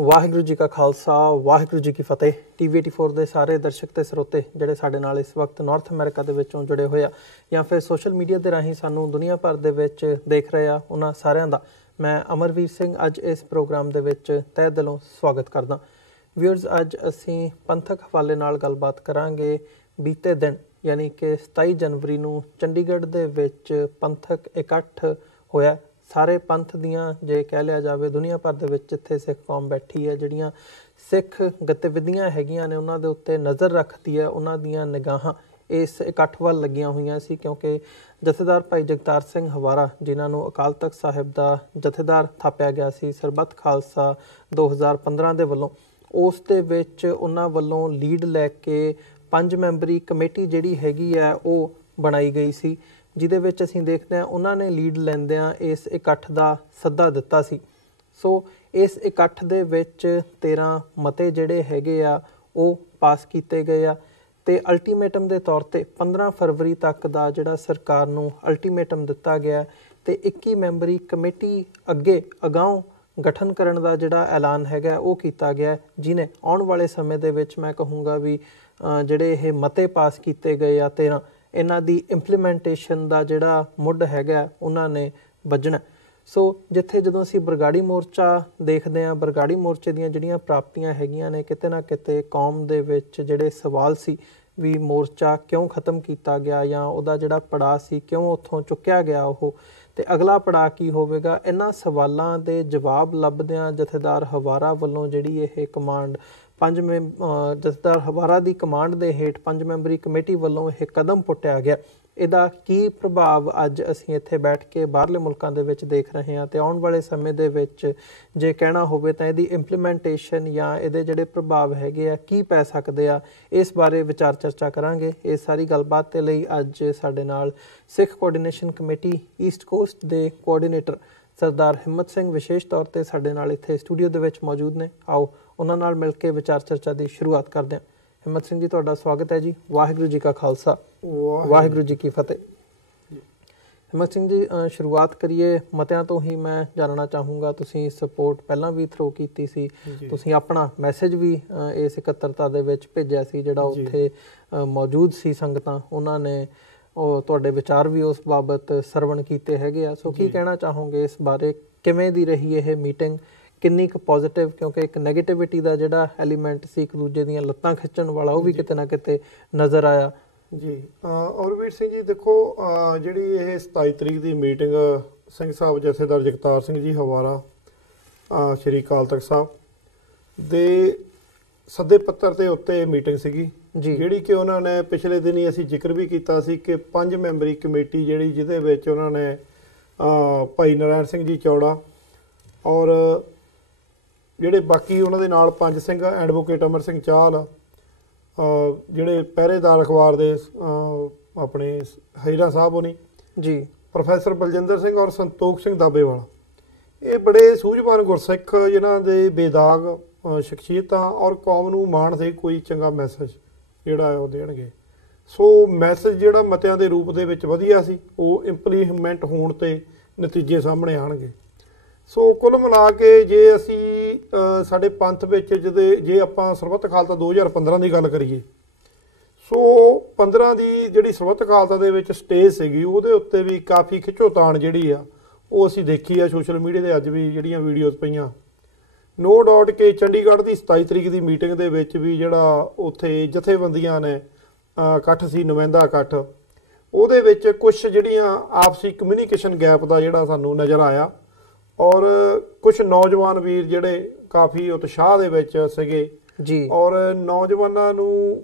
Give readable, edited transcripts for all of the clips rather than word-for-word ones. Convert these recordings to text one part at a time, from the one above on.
ਵਾਹਿਗੁਰੂ जी का खालसा वाहिगुरू जी की फतेह। TV84 ਦੇ ਸਾਰੇ ਦਰਸ਼ਕ ਤੇ ਸਰੋਤੇ ਜਿਹੜੇ ਸਾਡੇ ਨਾਲ ਇਸ ਵਕਤ ਨਾਰਥ ਅਮਰੀਕਾ ਦੇ ਵਿੱਚੋਂ ਜੁੜੇ ਹੋਏ ਆ ਜਾਂ ਫਿਰ ਸੋਸ਼ਲ ਮੀਡੀਆ ਦੇ ਰਾਹੀਂ ਸਾਨੂੰ ਦੁਨੀਆ ਭਰ ਦੇ ਵਿੱਚ ਦੇਖ ਰਹੇ ਆ, ਉਹਨਾਂ ਸਾਰਿਆਂ ਦਾ ਮੈਂ ਅਮਰਵੀਰ ਸਿੰਘ ਅੱਜ ਇਸ ਪ੍ਰੋਗਰਾਮ ਦੇ ਵਿੱਚ ਤਹਿ ਦਿਲੋਂ ਸਵਾਗਤ ਕਰਦਾ। ਵਿਊਅਰਸ, ਅੱਜ ਅਸੀਂ ਪੰਥਕ ਹਵਾਲੇ ਨਾਲ ਗੱਲਬਾਤ ਕਰਾਂਗੇ। ਬੀਤੇ ਦਿਨ ਯਾਨੀ ਕਿ 27 ਜਨਵਰੀ ਨੂੰ ਚੰਡੀਗੜ੍ਹ ਦੇ ਵਿੱਚ ਪੰਥਕ ਇਕੱਠ ਹੋਇਆ। ਸਾਰੇ ਪੰਥ ਦੀਆਂ ਜੇ ਕਹਿ ਲਿਆ ਜਾਵੇ ਦੁਨੀਆ ਭਰ ਦੇ ਵਿੱਚ ਜਿੱਥੇ ਸਿੱਖ ਕੌਮ ਬੈਠੀ ਹੈ, ਜਿਹੜੀਆਂ ਸਿੱਖ ਗਤੀਵਿਧੀਆਂ ਹੈਗੀਆਂ ਨੇ ਉਹਨਾਂ ਦੇ ਉੱਤੇ ਨਜ਼ਰ ਰੱਖਦੀ ਹੈ, ਉਹਨਾਂ ਦੀਆਂ ਨਿਗਾਹਾਂ ਇਸ ਇਕੱਠ ਵੱਲ ਲੱਗੀਆਂ ਹੋਈਆਂ ਸੀ ਕਿਉਂਕਿ ਜਥੇਦਾਰ ਭਾਈ ਜਗਤਾਰ ਸਿੰਘ ਹਵਾਰਾ ਜਿਨ੍ਹਾਂ ਨੂੰ ਅਕਾਲ ਤਖਤ ਸਾਹਿਬ ਦਾ ਜਥੇਦਾਰ ਥਾਪਿਆ ਗਿਆ ਸੀ ਸਰਬੱਤ ਖਾਲਸਾ 2015 ਦੇ ਵੱਲੋਂ, ਉਸ ਦੇ ਵਿੱਚ ਉਹਨਾਂ ਵੱਲੋਂ ਲੀਡ ਲੈ ਕੇ 5 ਮੈਂਬਰੀ ਕਮੇਟੀ ਜਿਹੜੀ ਹੈਗੀ ਹੈ ਉਹ ਬਣਾਈ ਗਈ ਸੀ, ਜਿਹਦੇ ਵਿੱਚ ਅਸੀਂ ਦੇਖਦੇ ਹਾਂ ਉਹਨਾਂ ਨੇ ਲੀਡ ਲੈਂਦਿਆਂ ਇਸ ਇਕੱਠ ਦਾ ਸੱਦਾ ਦਿੱਤਾ ਸੀ। ਸੋ ਇਸ ਇਕੱਠ ਦੇ ਵਿੱਚ 13 ਮਤੇ ਜਿਹੜੇ ਹੈਗੇ ਆ ਉਹ ਪਾਸ ਕੀਤੇ ਗਏ ਆ ਤੇ ਅਲਟੀਮੇਟਮ ਦੇ ਤੌਰ ਤੇ 15 ਫਰਵਰੀ ਤੱਕ ਦਾ ਜਿਹੜਾ ਸਰਕਾਰ ਨੂੰ ਅਲਟੀਮੇਟਮ ਦਿੱਤਾ ਗਿਆ ਤੇ 21 ਮੈਂਬਰੀ ਕਮੇਟੀ ਅੱਗੇ ਅਗਾਊਂ ਗਠਨ ਕਰਨ ਦਾ ਜਿਹੜਾ ਐਲਾਨ ਹੈਗਾ ਉਹ ਕੀਤਾ ਗਿਆ, ਜਿਹਨੇ ਆਉਣ ਵਾਲੇ ਸਮੇਂ ਦੇ ਵਿੱਚ ਮੈਂ ਕਹੂੰਗਾ ਵੀ ਜਿਹੜੇ ਇਹ ਮਤੇ ਪਾਸ ਕੀਤੇ ਗਏ ਆ 13 ਇਹਨਾਂ ਦੀ ਇੰਪਲੀਮੈਂਟੇਸ਼ਨ ਦਾ ਜਿਹੜਾ ਮੁੱਢ ਹੈਗਾ ਉਹਨਾਂ ਨੇ ਵੱਜਣਾ। ਸੋ ਜਿੱਥੇ ਜਦੋਂ ਅਸੀਂ ਬਰਗਾੜੀ ਮੋਰਚਾ ਦੇਖਦੇ ਹਾਂ, ਬਰਗਾੜੀ ਮੋਰਚੇ ਦੀਆਂ ਜਿਹੜੀਆਂ ਪ੍ਰਾਪਤੀਆਂ ਹੈਗੀਆਂ ਨੇ ਕਿਤੇ ਨਾ ਕਿਤੇ ਕੌਮ ਦੇ ਵਿੱਚ ਜਿਹੜੇ ਸਵਾਲ ਸੀ ਵੀ ਮੋਰਚਾ ਕਿਉਂ ਖਤਮ ਕੀਤਾ ਗਿਆ ਜਾਂ ਉਹਦਾ ਜਿਹੜਾ ਪੜਾਅ ਸੀ ਕਿਉਂ ਉੱਥੋਂ ਚੁੱਕਿਆ ਗਿਆ ਉਹ ਤੇ ਅਗਲਾ ਪੜਾਅ ਕੀ ਹੋਵੇਗਾ, ਇਹਨਾਂ ਸਵਾਲਾਂ ਦੇ ਜਵਾਬ ਲੱਭਦਿਆਂ ਜਥੇਦਾਰ ਹਵਾਰਾ ਵੱਲੋਂ ਜਿਹੜੀ ਇਹ ਕਮਾਂਡ ਜਥੇਦਾਰ ਹਵਾਰਾ ਦੀ ਕਮਾਂਡ ਦੇ ਹੇਠ 5 ਮੈਂਬਰੀ ਕਮੇਟੀ ਵੱਲੋਂ ਇਹ ਕਦਮ ਪੁੱਟਿਆ ਗਿਆ। ਇਹਦਾ ਕੀ ਪ੍ਰਭਾਵ ਅੱਜ ਅਸੀਂ ਇੱਥੇ ਬੈਠ ਕੇ ਬਾਹਰਲੇ ਮੁਲਕਾਂ ਦੇ ਵਿੱਚ ਦੇਖ ਰਹੇ ਹਾਂ ਤੇ ਆਉਣ ਵਾਲੇ ਸਮੇਂ ਦੇ ਵਿੱਚ ਜੇ ਕਹਿਣਾ ਹੋਵੇ ਤਾਂ ਇਹਦੀ ਇੰਪਲੀਮੈਂਟੇਸ਼ਨ ਜਾਂ ਇਹਦੇ ਜਿਹੜੇ ਪ੍ਰਭਾਵ ਹੈਗੇ ਆ ਕੀ ਪੈ ਸਕਦੇ ਆ, ਇਸ ਬਾਰੇ ਵਿਚਾਰ ਚਰਚਾ ਕਰਾਂਗੇ। ਇਹ ਸਾਰੀ ਗੱਲਬਾਤ ਦੇ ਲਈ ਅੱਜ ਸਾਡੇ ਨਾਲ ਸਿੱਖ ਕੋਆਰਡੀਨੇਸ਼ਨ ਕਮੇਟੀ ਈਸਟ ਕੋਸਟ ਦੇ ਕੋਆਰਡੀਨੇਟਰ ਸਰਦਾਰ ਹਿੰਮਤ ਸਿੰਘ ਵਿਸ਼ੇਸ਼ ਤੌਰ ਤੇ ਸਾਡੇ ਨਾਲ ਇੱਥੇ ਸਟੂਡੀਓ ਦੇ ਵਿੱਚ ਮੌਜੂਦ ਨੇ। ਆਓ ਉਹਨਾਂ ਨਾਲ ਮਿਲ ਕੇ ਵਿਚਾਰ ਚਰਚਾ ਦੀ ਸ਼ੁਰੂਆਤ ਕਰਦੇ ਹਾਂ। ਹਿੰਮਤ ਸਿੰਘ ਜੀ, ਤੁਹਾਡਾ ਸਵਾਗਤ ਹੈ ਜੀ। ਵਾਹਿਗੁਰੂ ਜੀ ਕਾ ਖਾਲਸਾ ਵਾਹਿਗੁਰੂ ਜੀ ਕੀ ਫਤਿਹ। ਹਿੰਮਤ ਸਿੰਘ ਜੀ, ਸ਼ੁਰੂਆਤ ਕਰੀਏ ਮਤਿਆਂ ਤੋਂ ਹੀ। ਮੈਂ ਜਾਣਨਾ ਚਾਹੂੰਗਾ ਤੁਸੀਂ ਸਪੋਰਟ ਪਹਿਲਾਂ ਵੀ ਥਰੋ ਕੀਤੀ ਸੀ, ਤੁਸੀਂ ਆਪਣਾ ਮੈਸੇਜ ਵੀ ਇਸ ਇਕੱਤਰਤਾ ਦੇ ਵਿੱਚ ਭੇਜਿਆ ਸੀ, ਜਿਹੜਾ ਉੱਥੇ ਮੌਜੂਦ ਸੀ ਸੰਗਤਾਂ ਉਹਨਾਂ ਨੇ ਉਹ ਤੁਹਾਡੇ ਵਿਚਾਰ ਵੀ ਉਸ ਬਾਬਤ ਸਰਵਣ ਕੀਤੇ ਹੈਗੇ ਆ। ਸੋ ਕੀ ਕਹਿਣਾ ਚਾਹੋਗੇ ਇਸ ਬਾਰੇ, ਕਿਵੇਂ ਦੀ ਰਹੀ ਇਹ ਮੀਟਿੰਗ, ਕਿੰਨੀ ਕੁ ਪੋਜ਼ਿਟਿਵ, ਕਿਉਂਕਿ ਇੱਕ ਨੈਗੇਟਿਵਿਟੀ ਦਾ ਜਿਹੜਾ ਐਲੀਮੈਂਟ ਸੀ ਇੱਕ ਦੂਜੇ ਦੀਆਂ ਲੱਤਾਂ ਖਿੱਚਣ ਵਾਲਾ ਉਹ ਵੀ ਕਿਤੇ ਨਾ ਕਿਤੇ ਨਜ਼ਰ ਆਇਆ ਜੀ। ਔਰਵੀਰ ਸਿੰਘ ਜੀ, ਦੇਖੋ ਜਿਹੜੀ ਇਹ 27 ਤਰੀਕ ਦੀ ਮੀਟਿੰਗ ਸਿੰਘ ਸਾਹਿਬ ਜਥੇਦਾਰ ਜਗਤਾਰ ਸਿੰਘ ਜੀ ਹਵਾਰਾ ਸ਼੍ਰੀ ਅਕਾਲ ਤਖਤ ਸਾਹਿਬ ਦੇ ਸੱਦੇ ਪੱਤਰ ਦੇ ਉੱਤੇ ਮੀਟਿੰਗ ਸੀਗੀ, ਜਿਹੜੀ ਕਿ ਉਹਨਾਂ ਨੇ ਪਿਛਲੇ ਦਿਨ ਹੀ ਅਸੀਂ ਜ਼ਿਕਰ ਵੀ ਕੀਤਾ ਸੀ ਕਿ 5 ਮੈਂਬਰੀ ਕਮੇਟੀ ਜਿਹੜੀ ਜਿਹਦੇ ਵਿੱਚ ਉਹਨਾਂ ਨੇ ਭਾਈ ਨਾਰਾਇਣ ਸਿੰਘ ਜੀ ਚੌੜਾ ਔਰ ਜਿਹੜੇ ਬਾਕੀ ਉਹਨਾਂ ਦੇ ਨਾਲ 5 ਸਿੰਘ ਐਡਵੋਕੇਟ ਅਮਰ ਸਿੰਘ ਚਾਹਲ, ਜਿਹੜੇ ਪਹਿਰੇਦਾਰ ਅਖਬਾਰ ਦੇ ਆਪਣੇ ਹੀਰਾ ਸਾਹਿਬ ਹੋਣੀ ਜੀ, ਪ੍ਰੋਫੈਸਰ ਬਲਜਿੰਦਰ ਸਿੰਘ ਔਰ ਸੰਤੋਖ ਸਿੰਘ ਦਾਬੇਵਾਲਾ, ਇਹ ਬੜੇ ਸੂਝਵਾਨ ਗੁਰਸਿੱਖ ਜਿਨ੍ਹਾਂ ਦੇ ਬੇਦਾਗ ਸ਼ਖਸੀਅਤਾਂ ਔਰ ਕੌਮ ਨੂੰ ਮਾਣ ਦੇ ਕੋਈ ਚੰਗਾ ਮੈਸੇਜ ਜਿਹੜਾ ਉਹ ਦੇਣਗੇ। ਸੋ ਮੈਸੇਜ ਜਿਹੜਾ ਮਤਿਆਂ ਦੇ ਰੂਪ ਦੇ ਵਿੱਚ ਵਧੀਆ ਸੀ, ਉਹ ਇੰਪਲੀਮੈਂਟ ਹੋਣ ਤੇ ਨਤੀਜੇ ਸਾਹਮਣੇ ਆਉਣਗੇ। ਸੋ ਕੁੱਲ ਮਿਲਾ ਕੇ ਜੇ ਅਸੀਂ ਸਾਡੇ ਪੰਥ ਵਿੱਚ ਜੇ ਆਪਾਂ ਸਰਬੱਤ ਖਾਲਸਾ 2015 ਦੀ ਗੱਲ ਕਰੀਏ, ਸੋ 15 ਦੀ ਜਿਹੜੀ ਸਰਬੱਤ ਖਾਲਸਾ ਦੇ ਵਿੱਚ ਸਟੇਜ ਸੀਗੀ ਉਹਦੇ ਉੱਤੇ ਵੀ ਕਾਫੀ ਖਿੱਚੋਤਾਣ ਜਿਹੜੀ ਆ ਉਹ ਅਸੀਂ ਦੇਖੀ ਆ ਸੋਸ਼ਲ ਮੀਡੀਆ 'ਤੇ ਅੱਜ ਵੀ ਜਿਹੜੀਆਂ ਵੀਡੀਓਜ਼ ਪਈਆਂ। ਨੋ ਡਾਊਟ ਕਿ ਚੰਡੀਗੜ੍ਹ ਦੀ 27 ਤਰੀਕ ਦੀ ਮੀਟਿੰਗ ਦੇ ਵਿੱਚ ਵੀ ਜਿਹੜਾ ਉੱਥੇ ਜਥੇਬੰਦੀਆਂ ਨੇ ਇਕੱਠ ਸੀ, ਨੁਮਾਇੰਦਾ ਇਕੱਠ, ਉਹਦੇ ਵਿੱਚ ਕੁਛ ਜਿਹੜੀਆਂ ਆਪਸੀ ਕਮਿਊਨੀਕੇਸ਼ਨ ਗੈਪ ਦਾ ਜਿਹੜਾ ਸਾਨੂੰ ਨਜ਼ਰ ਆਇਆ ਔਰ ਕੁਛ ਨੌਜਵਾਨ ਵੀਰ ਜਿਹੜੇ ਕਾਫੀ ਉਤਸ਼ਾਹ ਦੇ ਵਿੱਚ ਸੀਗੇ ਜੀ ਔਰ ਨੌਜਵਾਨਾਂ ਨੂੰ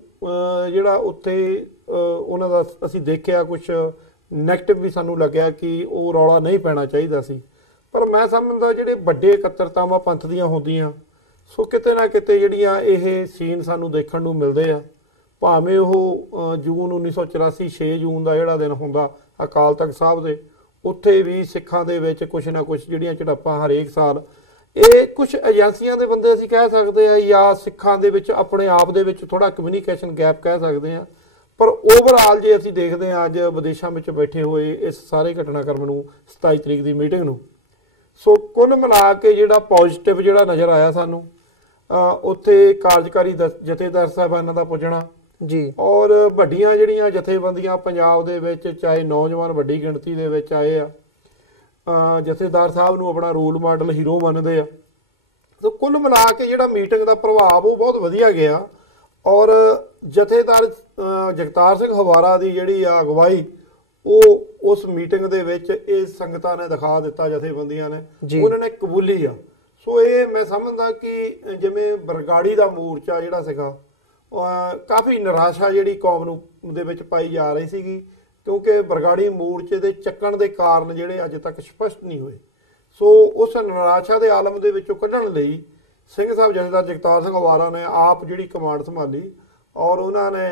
ਜਿਹੜਾ ਉੱਥੇ ਉਹਨਾਂ ਦਾ ਅਸੀਂ ਦੇਖਿਆ ਕੁਛ ਨੈਗੇਟਿਵ ਵੀ ਸਾਨੂੰ ਲੱਗਿਆ ਕਿ ਉਹ ਰੌਲਾ ਨਹੀਂ ਪੈਣਾ ਚਾਹੀਦਾ ਸੀ। ਪਰ ਮੈਂ ਸਮਝਦਾ ਜਿਹੜੇ ਵੱਡੇ ਇਕੱਤਰਤਾਵਾਂ ਪੰਥ ਦੀਆਂ ਹੁੰਦੀਆਂ, ਸੋ ਕਿਤੇ ਨਾ ਕਿਤੇ ਜਿਹੜੀਆਂ ਇਹ ਸੀਨ ਸਾਨੂੰ ਦੇਖਣ ਨੂੰ ਮਿਲਦੇ ਆ, ਭਾਵੇਂ ਉਹ ਜੂਨ 1984 6 ਜੂਨ ਦਾ ਜਿਹੜਾ ਦਿਨ ਹੁੰਦਾ ਅਕਾਲ ਤਖਤ ਸਾਹਿਬ ਦੇ, ਉੱਥੇ ਵੀ ਸਿੱਖਾਂ ਦੇ ਵਿੱਚ ਕੁਛ ਨਾ ਕੁਛ ਜਿਹੜੀਆਂ ਝੜਪਾਂ ਹਰੇਕ ਸਾਲ, ਇਹ ਕੁਛ ਏਜੰਸੀਆਂ ਦੇ ਬੰਦੇ ਅਸੀਂ ਕਹਿ ਸਕਦੇ ਆ ਜਾਂ ਸਿੱਖਾਂ ਦੇ ਵਿੱਚ ਆਪਣੇ ਆਪ ਦੇ ਵਿੱਚ ਥੋੜ੍ਹਾ ਕਮਿਊਨੀਕੇਸ਼ਨ ਗੈਪ ਕਹਿ ਸਕਦੇ ਆ। ਪਰ ਓਵਰਆਲ ਜੇ ਅਸੀਂ ਦੇਖਦੇ ਹਾਂ ਅੱਜ ਵਿਦੇਸ਼ਾਂ ਵਿੱਚ ਬੈਠੇ ਹੋਏ ਇਸ ਸਾਰੇ ਘਟਨਾਕ੍ਰਮ ਨੂੰ 27 ਤਰੀਕ ਦੀ ਮੀਟਿੰਗ ਨੂੰ, ਸੋ ਕੁੱਲ ਮਿਲਾ ਕੇ ਜਿਹੜਾ ਪੋਜ਼ਿਟਿਵ ਜਿਹੜਾ ਨਜ਼ਰ ਆਇਆ ਸਾਨੂੰ ਉੱਥੇ ਕਾਰਜਕਾਰੀ ਜਥੇਦਾਰ ਸਾਹਿਬਾਨਾਂ ਦਾ ਪੁੱਜਣਾ ਜੀ, ਔਰ ਵੱਡੀਆਂ ਜਿਹੜੀਆਂ ਜਥੇਬੰਦੀਆਂ ਪੰਜਾਬ ਦੇ ਵਿੱਚ, ਚਾਹੇ ਨੌਜਵਾਨ ਵੱਡੀ ਗਿਣਤੀ ਦੇ ਵਿੱਚ ਆਏ ਆ, ਜਥੇਦਾਰ ਸਾਹਿਬ ਨੂੰ ਆਪਣਾ ਰੋਲ ਮਾਡਲ ਹੀਰੋ ਮੰਨਦੇ ਆ। ਸੋ ਕੁੱਲ ਮਿਲਾ ਕੇ ਜਿਹੜਾ ਮੀਟਿੰਗ ਦਾ ਪ੍ਰਭਾਵ ਉਹ ਬਹੁਤ ਵਧੀਆ ਗਿਆ। ਔਰ ਜਥੇਦਾਰ ਜਗਤਾਰ ਸਿੰਘ ਹਵਾਰਾ ਦੀ ਜਿਹੜੀ ਆ ਅਗਵਾਈ, ਉਹ ਉਸ ਮੀਟਿੰਗ ਦੇ ਵਿੱਚ ਇਹ ਸੰਗਤਾਂ ਨੇ ਦਿਖਾ ਦਿੱਤਾ, ਜਥੇਬੰਦੀਆਂ ਨੇ ਉਹਨਾਂ ਨੇ ਕਬੂਲੀ ਆ। ਸੋ ਇਹ ਮੈਂ ਸਮਝਦਾ ਕਿ ਜਿਵੇਂ ਬਰਗਾੜੀ ਦਾ ਮੋਰਚਾ ਜਿਹੜਾ ਸੀਗਾ, ਕਾਫੀ ਨਿਰਾਸ਼ਾ ਜਿਹੜੀ ਕੌਮ ਨੂੰ ਦੇ ਵਿੱਚ ਪਾਈ ਜਾ ਰਹੀ ਸੀਗੀ, ਕਿਉਂਕਿ ਬਰਗਾੜੀ ਮੋਰਚੇ ਦੇ ਚੱਕਣ ਦੇ ਕਾਰਨ ਜਿਹੜੇ ਅਜੇ ਤੱਕ ਸਪਸ਼ਟ ਨਹੀਂ ਹੋਏ। ਸੋ ਉਸ ਨਿਰਾਸ਼ਾ ਦੇ ਆਲਮ ਦੇ ਵਿੱਚੋਂ ਕੱਢਣ ਲਈ ਸਿੰਘ ਸਾਹਿਬ ਜਥੇਦਾਰ ਜਗਤਾਰ ਸਿੰਘ ਹਵਾਰਾ ਨੇ ਆਪ ਜਿਹੜੀ ਕਮਾਂਡ ਸੰਭਾਲੀ, ਔਰ ਉਹਨਾਂ ਨੇ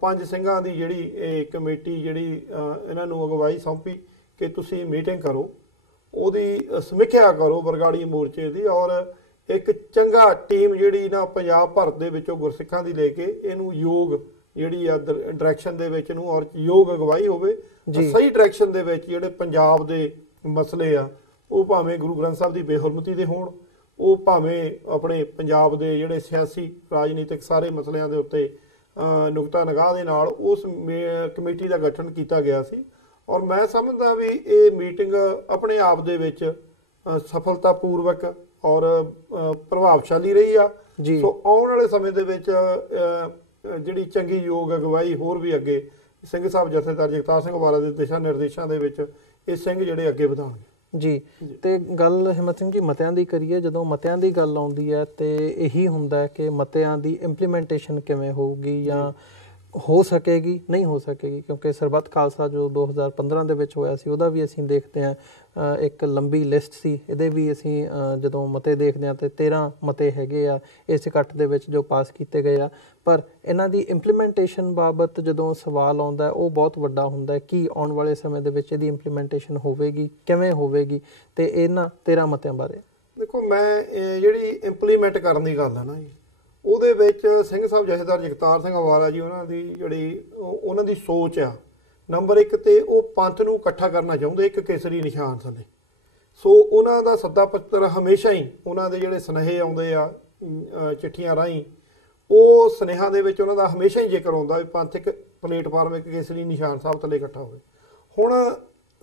5 ਸਿੰਘਾਂ ਦੀ ਜਿਹੜੀ ਇਹ ਕਮੇਟੀ ਜਿਹੜੀ ਇਹਨਾਂ ਨੂੰ ਅਗਵਾਈ ਸੌਂਪੀ ਕਿ ਤੁਸੀਂ ਮੀਟਿੰਗ ਕਰੋ, ਉਹਦੀ ਸਮੀਖਿਆ ਕਰੋ ਬਰਗਾੜੀ ਮੋਰਚੇ ਦੀ, ਔਰ ਇੱਕ ਚੰਗਾ ਟੀਮ ਜਿਹੜੀ ਨਾ ਪੰਜਾਬ ਭਰ ਦੇ ਵਿੱਚੋਂ ਗੁਰਸਿੱਖਾਂ ਦੀ ਲੈ ਕੇ ਇਹਨੂੰ ਯੋਗ ਜਿਹੜੀ ਆ ਡਾਇਰੈਕਸ਼ਨ ਦੇ ਵਿੱਚ ਨੂੰ, ਔਰ ਯੋਗ ਅਗਵਾਈ ਹੋਵੇ ਸਹੀ ਡਾਇਰੈਕਸ਼ਨ ਦੇ ਵਿੱਚ। ਜਿਹੜੇ ਪੰਜਾਬ ਦੇ ਮਸਲੇ ਆ, ਉਹ ਭਾਵੇਂ ਗੁਰੂ ਗ੍ਰੰਥ ਸਾਹਿਬ ਦੀ ਬੇਹੁਰਮਤੀ ਦੇ ਹੋਣ, ਉਹ ਭਾਵੇਂ ਆਪਣੇ ਪੰਜਾਬ ਦੇ ਜਿਹੜੇ ਸਿਆਸੀ ਰਾਜਨੀਤਿਕ ਸਾਰੇ ਮਸਲਿਆਂ ਦੇ ਉੱਤੇ ਨੁਕਤਾ ਨਿਗਾਹ ਦੇ ਨਾਲ ਉਸ ਕਮੇਟੀ ਦਾ ਗਠਨ ਕੀਤਾ ਗਿਆ ਸੀ। ਔਰ ਮੈਂ ਸਮਝਦਾ ਵੀ ਇਹ ਮੀਟਿੰਗ ਆਪਣੇ ਆਪ ਦੇ ਵਿੱਚ ਸਫਲਤਾਪੂਰਵਕ ਔਰ ਪ੍ਰਭਾਵਸ਼ਾਲੀ ਰਹੀ ਆ। ਸੋ ਆਉਣ ਵਾਲੇ ਸਮੇਂ ਦੇ ਵਿੱਚ ਜਿਹੜੀ ਚੰਗੀ ਯੋਗ ਅਗਵਾਈ ਹੋਰ ਵੀ ਅੱਗੇ ਸਿੰਘ ਸਾਹਿਬ ਜਥੇਦਾਰ ਜਗਤਾਰ ਸਿੰਘ ਹਵਾਰਾ ਦੇ ਦਿਸ਼ਾ ਨਿਰਦੇਸ਼ਾਂ ਦੇ ਵਿੱਚ ਇਹ ਸਿੰਘ ਜਿਹੜੇ ਅੱਗੇ ਵਧਾਉਣਗੇ। ਜੀ, ਤੇ ਗੱਲ ਹਿੰਮਤ ਸਿੰਘ ਜੀ ਮਤਿਆਂ ਦੀ ਕਰੀਏ। ਜਦੋਂ ਮਤਿਆਂ ਦੀ ਗੱਲ ਆਉਂਦੀ ਹੈ ਤੇ ਇਹੀ ਹੁੰਦਾ ਕਿ ਮਤਿਆਂ ਦੀ ਇੰਪਲੀਮੈਂਟੇਸ਼ਨ ਕਿਵੇਂ ਹੋਊਗੀ ਜਾਂ ਹੋ ਸਕੇਗੀ, ਨਹੀਂ ਹੋ ਸਕੇਗੀ, ਕਿਉਂਕਿ ਸਰਬੱਤ ਖਾਲਸਾ ਜੋ 2015 ਦੇ ਵਿੱਚ ਹੋਇਆ ਸੀ ਉਹਦਾ ਵੀ ਅਸੀਂ ਦੇਖਦੇ ਹਾਂ ਇੱਕ ਲੰਬੀ ਲਿਸਟ ਸੀ। ਇਹਦੇ ਵੀ ਅਸੀਂ ਜਦੋਂ ਮਤੇ ਦੇਖਦੇ ਹਾਂ ਤੇ 13 ਮਤੇ ਹੈਗੇ ਆ ਇਸ ਇਕੱਠ ਦੇ ਵਿੱਚ ਜੋ ਪਾਸ ਕੀਤੇ ਗਏ ਆ, ਪਰ ਇਹਨਾਂ ਦੀ ਇੰਪਲੀਮੈਂਟੇਸ਼ਨ ਬਾਬਤ ਜਦੋਂ ਸਵਾਲ ਆਉਂਦਾ ਉਹ ਬਹੁਤ ਵੱਡਾ ਹੁੰਦਾ। ਕੀ ਆਉਣ ਵਾਲੇ ਸਮੇਂ ਦੇ ਵਿੱਚ ਇਹਦੀ ਇੰਪਲੀਮੈਂਟੇਸ਼ਨ ਹੋਵੇਗੀ, ਕਿਵੇਂ ਹੋਵੇਗੀ, ਤੇ ਇਹਨਾਂ 13 ਮਤਿਆਂ ਬਾਰੇ? ਦੇਖੋ, ਮੈਂ ਜਿਹੜੀ ਇੰਪਲੀਮੈਂਟ ਕਰਨ ਦੀ ਗੱਲ ਹੈ ਨਾ ਜੀ, ਉਹਦੇ ਵਿੱਚ ਸਿੰਘ ਸਾਹਿਬ ਜਥੇਦਾਰ ਜਗਤਾਰ ਸਿੰਘ ਹਵਾਰਾ ਜੀ ਉਹਨਾਂ ਦੀ ਜਿਹੜੀ ਉਹਨਾਂ ਦੀ ਸੋਚ ਆ, ਨੰਬਰ 1 ਤੇ ਉਹ ਪੰਥ ਨੂੰ ਇਕੱਠਾ ਕਰਨਾ ਚਾਹੁੰਦੇ ਇੱਕ ਕੇਸਰੀ ਨਿਸ਼ਾਨ ਥੱਲੇ। ਸੋ ਉਹਨਾਂ ਦਾ ਸੱਦਾ ਪੱਤਰ ਹਮੇਸ਼ਾ ਹੀ, ਉਹਨਾਂ ਦੇ ਜਿਹੜੇ ਸੁਨੇਹੇ ਆਉਂਦੇ ਆ ਚਿੱਠੀਆਂ ਰਾਹੀਂ, ਉਹ ਸੁਨੇਹਾਂ ਦੇ ਵਿੱਚ ਉਹਨਾਂ ਦਾ ਹਮੇਸ਼ਾ ਹੀ ਜ਼ਿਕਰ ਆਉਂਦਾ ਵੀ ਪੰਥ ਇੱਕ ਪਲੇਟਫਾਰਮ ਇੱਕ ਕੇਸਰੀ ਨਿਸ਼ਾਨ ਸਾਹਿਬ ਥੱਲੇ ਇਕੱਠਾ ਹੋਵੇ। ਹੁਣ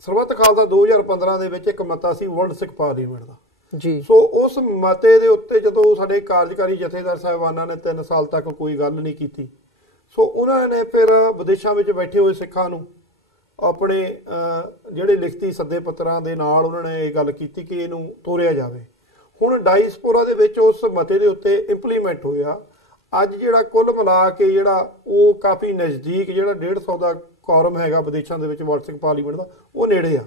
ਸਰਬੱਤ ਖਾਲਸਾ 2015 ਦੇ ਵਿੱਚ ਇੱਕ ਮਤਾ ਸੀ ਵਰਲਡ ਸਿੱਖ ਪਾਰਲੀਮੈਂਟ ਦਾ ਜੀ। ਸੋ ਉਸ ਮਤੇ ਦੇ ਉੱਤੇ ਜਦੋਂ ਸਾਡੇ ਕਾਰਜਕਾਰੀ ਜਥੇਦਾਰ ਸਾਹਿਬਾਨਾਂ ਨੇ 3 ਸਾਲ ਤੱਕ ਕੋਈ ਗੱਲ ਨਹੀਂ ਕੀਤੀ, ਸੋ ਉਹਨਾਂ ਨੇ ਫਿਰ ਵਿਦੇਸ਼ਾਂ ਵਿੱਚ ਬੈਠੇ ਹੋਏ ਸਿੱਖਾਂ ਨੂੰ ਆਪਣੇ ਜਿਹੜੇ ਲਿਖਤੀ ਸੱਦੇ ਪੱਤਰਾਂ ਦੇ ਨਾਲ ਉਹਨਾਂ ਨੇ ਇਹ ਗੱਲ ਕੀਤੀ ਕਿ ਇਹਨੂੰ ਤੋਰਿਆ ਜਾਵੇ। ਹੁਣ ਡਾਇਸਪੋਰਾ ਦੇ ਵਿੱਚ ਉਸ ਮਤੇ ਦੇ ਉੱਤੇ ਇੰਪਲੀਮੈਂਟ ਹੋਇਆ। ਅੱਜ ਜਿਹੜਾ ਕੁੱਲ ਮਿਲਾ ਕੇ ਜਿਹੜਾ ਉਹ ਕਾਫੀ ਨਜ਼ਦੀਕ, ਜਿਹੜਾ 150 ਦਾ ਕੋਰਮ ਹੈਗਾ ਵਿਦੇਸ਼ਾਂ ਦੇ ਵਿੱਚ ਵਰਲਡ ਸਿੱਖ ਪਾਰਲੀਮੈਂਟ ਦਾ, ਉਹ ਨੇੜੇ ਆ।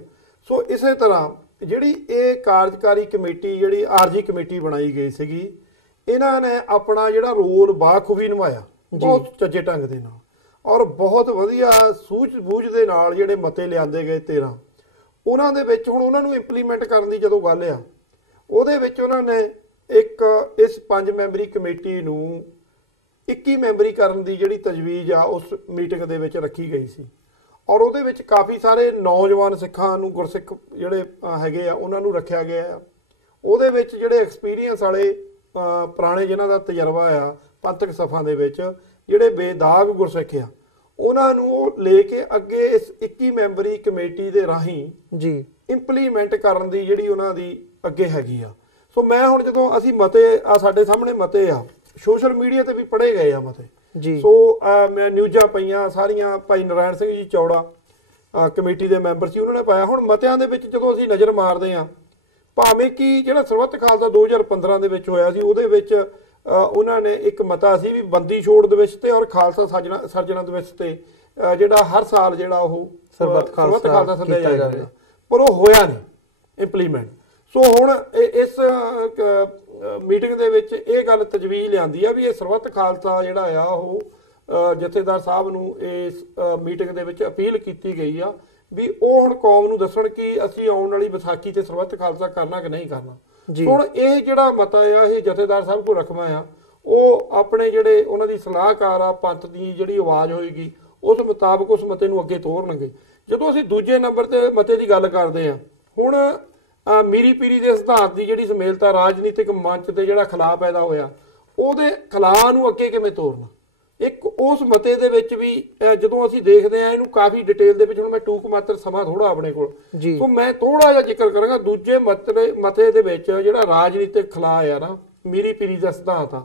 ਸੋ ਇਸੇ ਤਰ੍ਹਾਂ ਜਿਹੜੀ ਇਹ ਕਾਰਜਕਾਰੀ ਕਮੇਟੀ, ਜਿਹੜੀ ਆਰਜੀ ਕਮੇਟੀ ਬਣਾਈ ਗਈ ਸੀਗੀ, ਇਹਨਾਂ ਨੇ ਆਪਣਾ ਜਿਹੜਾ ਰੋਲ ਬਾਖੂਬੀ ਨਿਭਾਇਆ, ਬਹੁਤ ਚੱਜੇ ਢੰਗ ਦੇ ਨਾਲ, ਔਰ ਬਹੁਤ ਵਧੀਆ ਸੂਝ ਬੂਝ ਦੇ ਨਾਲ ਜਿਹੜੇ ਮਤੇ ਲਿਆਂਦੇ ਗਏ 13, ਉਹਨਾਂ ਦੇ ਵਿੱਚ ਹੁਣ ਉਹਨਾਂ ਨੂੰ ਇੰਪਲੀਮੈਂਟ ਕਰਨ ਦੀ ਜਦੋਂ ਗੱਲ ਆ, ਉਹਦੇ ਵਿੱਚ ਉਹਨਾਂ ਨੇ ਇੱਕ ਇਸ 5 ਮੈਂਬਰੀ ਕਮੇਟੀ ਨੂੰ 21 ਮੈਂਬਰੀ ਕਰਨ ਦੀ ਜਿਹੜੀ ਤਜਵੀਜ਼ ਆ ਉਸ ਮੀਟਿੰਗ ਦੇ ਵਿੱਚ ਰੱਖੀ ਗਈ ਸੀ। ਔਰ ਉਹਦੇ ਵਿੱਚ ਕਾਫੀ ਸਾਰੇ ਨੌਜਵਾਨ ਸਿੱਖਾਂ ਨੂੰ, ਗੁਰਸਿੱਖ ਜਿਹੜੇ ਹੈਗੇ ਆ, ਉਹਨਾਂ ਨੂੰ ਰੱਖਿਆ ਗਿਆ ਆ। ਉਹਦੇ ਵਿੱਚ ਜਿਹੜੇ ਐਕਸਪੀਰੀਅੰਸ ਵਾਲੇ ਪੁਰਾਣੇ ਜਿਨ੍ਹਾਂ ਦਾ ਤਜਰਬਾ ਆ ਪੰਥਕ ਸਫਾਂ ਦੇ ਵਿੱਚ, ਜਿਹੜੇ ਬੇਦਾਗ ਗੁਰਸਿੱਖ ਆ, ਉਹਨਾਂ ਨੂੰ ਉਹ ਲੈ ਕੇ ਅੱਗੇ ਇਸ 21 ਮੈਂਬਰੀ ਕਮੇਟੀ ਦੇ ਰਾਹੀਂ ਜੀ ਇੰਪਲੀਮੈਂਟ ਕਰਨ ਦੀ ਜਿਹੜੀ ਉਹਨਾਂ ਦੀ ਅੱਗੇ ਹੈਗੀ ਆ। ਸੋ ਮੈਂ ਹੁਣ ਜਦੋਂ ਅਸੀਂ ਮਤੇ ਸਾਡੇ ਸਾਹਮਣੇ ਮਤੇ ਆ, ਸੋਸ਼ਲ ਮੀਡੀਆ ਤੇ ਵੀ ਪੜ੍ਹੇ ਗਏ ਆ ਮਤੇ ਜੀ। ਸੋ ਮੈਂ ਨਿਊਜ਼ਾਂ ਪਈਆਂ ਸਾਰੀਆਂ, ਭਾਈ ਨਾਰਾਇਣ ਸਿੰਘ ਜੀ ਚੌੜਾ ਕਮੇਟੀ ਦੇ ਮੈਂਬਰ ਸੀ, ਉਹਨਾਂ ਨੇ ਪਾਇਆ। ਹੁਣ ਮਤਿਆਂ ਦੇ ਵਿੱਚ ਜਦੋਂ ਅਸੀਂ ਨਜ਼ਰ ਮਾਰਦੇ ਹਾਂ, ਭਾਵੇਂ ਕਿ ਜਿਹੜਾ ਸਰਬੱਤ ਖਾਲਸਾ 2015 ਦੇ ਵਿੱਚ ਹੋਇਆ ਸੀ, ਉਹਦੇ ਵਿੱਚ ਉਹਨਾਂ ਨੇ ਇੱਕ ਮਤਾ ਸੀ ਵੀ ਬੰਦੀ ਛੋੜ ਦਿਵਸ ਤੇ ਔਰ ਖਾਲਸਾ ਸਰਜਣਾ ਦਿਵਸ ਤੇ ਜਿਹੜਾ ਹਰ ਸਾਲ ਜਿਹੜਾ ਉਹ ਸਰਬੱਤ ਖਾਲਸਾ ਸੱਦਿਆ ਜਾਏਗਾ, ਪਰ ਉਹ ਹੋਇਆ ਨਹੀਂ ਇੰਪਲੀਮੈਂਟ। ਸੋ ਹੁਣ ਇਸ ਮੀਟਿੰਗ ਦੇ ਵਿੱਚ ਇਹ ਗੱਲ ਤਜਵੀਜ਼ ਲਿਆਂਦੀ ਆ ਵੀ ਇਹ ਸਰਬੱਤ ਖਾਲਸਾ ਜਿਹੜਾ ਆ ਉਹ ਜਥੇਦਾਰ ਸਾਹਿਬ ਨੂੰ ਇਸ ਮੀਟਿੰਗ ਦੇ ਵਿੱਚ ਅਪੀਲ ਕੀਤੀ ਗਈ ਆ ਵੀ ਉਹ ਹੁਣ ਕੌਮ ਨੂੰ ਦੱਸਣ ਕਿ ਅਸੀਂ ਆਉਣ ਵਾਲੀ ਵਿਸਾਖੀ ਤੇ ਸਰਬੱਤ ਖਾਲਸਾ ਕਰਨਾ ਕਿ ਨਹੀਂ ਕਰਨਾ। ਹੁਣ ਇਹ ਜਿਹੜਾ ਮਤਾ ਆ ਇਹ ਜਥੇਦਾਰ ਸਾਹਿਬ ਕੋਲ ਰਕਮਾ ਆ, ਉਹ ਆਪਣੇ ਜਿਹੜੇ ਉਹਨਾਂ ਦੀ ਸਲਾਹਕਾਰ ਆ ਪੰਥ ਦੀ ਜਿਹੜੀ ਆਵਾਜ਼ ਹੋਏਗੀ ਉਸ ਮੁਤਾਬਕ ਉਸ ਮਤੇ ਨੂੰ ਅੱਗੇ ਤੋਰਨਗੇ। ਜਦੋਂ ਅਸੀਂ ਦੂਜੇ ਨੰਬਰ ਤੇ ਮਤੇ ਦੀ ਗੱਲ ਕਰਦੇ ਆ, ਹੁਣ ਮੀਰੀ ਪੀਰੀ ਦੇ ਸਿਧਾਂਤ ਦੀ ਜਿਹੜੀ ਸਮੇਲਤਾ ਰਾਜਨੀਤਿਕ ਮੰਚ ਤੇ ਜਿਹੜਾ ਖਿਲਾਫ ਪੈਦਾ ਹੋਇਆ, ਉਹਦੇ ਖਲਾਅ ਨੂੰ ਅੱਗੇ ਕਿਵੇਂ ਤੋਰਨਾ। ਇੱਕ ਉਸ ਮਤੇ ਦੇ ਵਿੱਚ ਵੀ ਜਦੋਂ ਅਸੀਂ ਦੇਖਦੇ ਆ ਇਹਨੂੰ ਕਾਫੀ ਡਿਟੇਲ ਦੇ ਵਿੱਚ, ਹੁਣ ਮੈਂ ਟੂਕ ਮਾਤਰ ਸਮਾਂ ਥੋੜਾ ਆਪਣੇ ਕੋਲ, ਸੋ ਮੈਂ ਥੋੜਾ ਜਿਹਾ ਜ਼ਿਕਰ ਕਰਾਂਗਾ। ਦੂਜੇ ਮਤੇ ਦੇ ਵਿੱਚ ਜਿਹੜਾ ਰਾਜਨੀਤਿਕ ਖਲਾਅ ਆ ਨਾ, ਮੀਰੀ ਪੀਰੀ ਦਾ ਸਿਧਾਂਤ ਆ,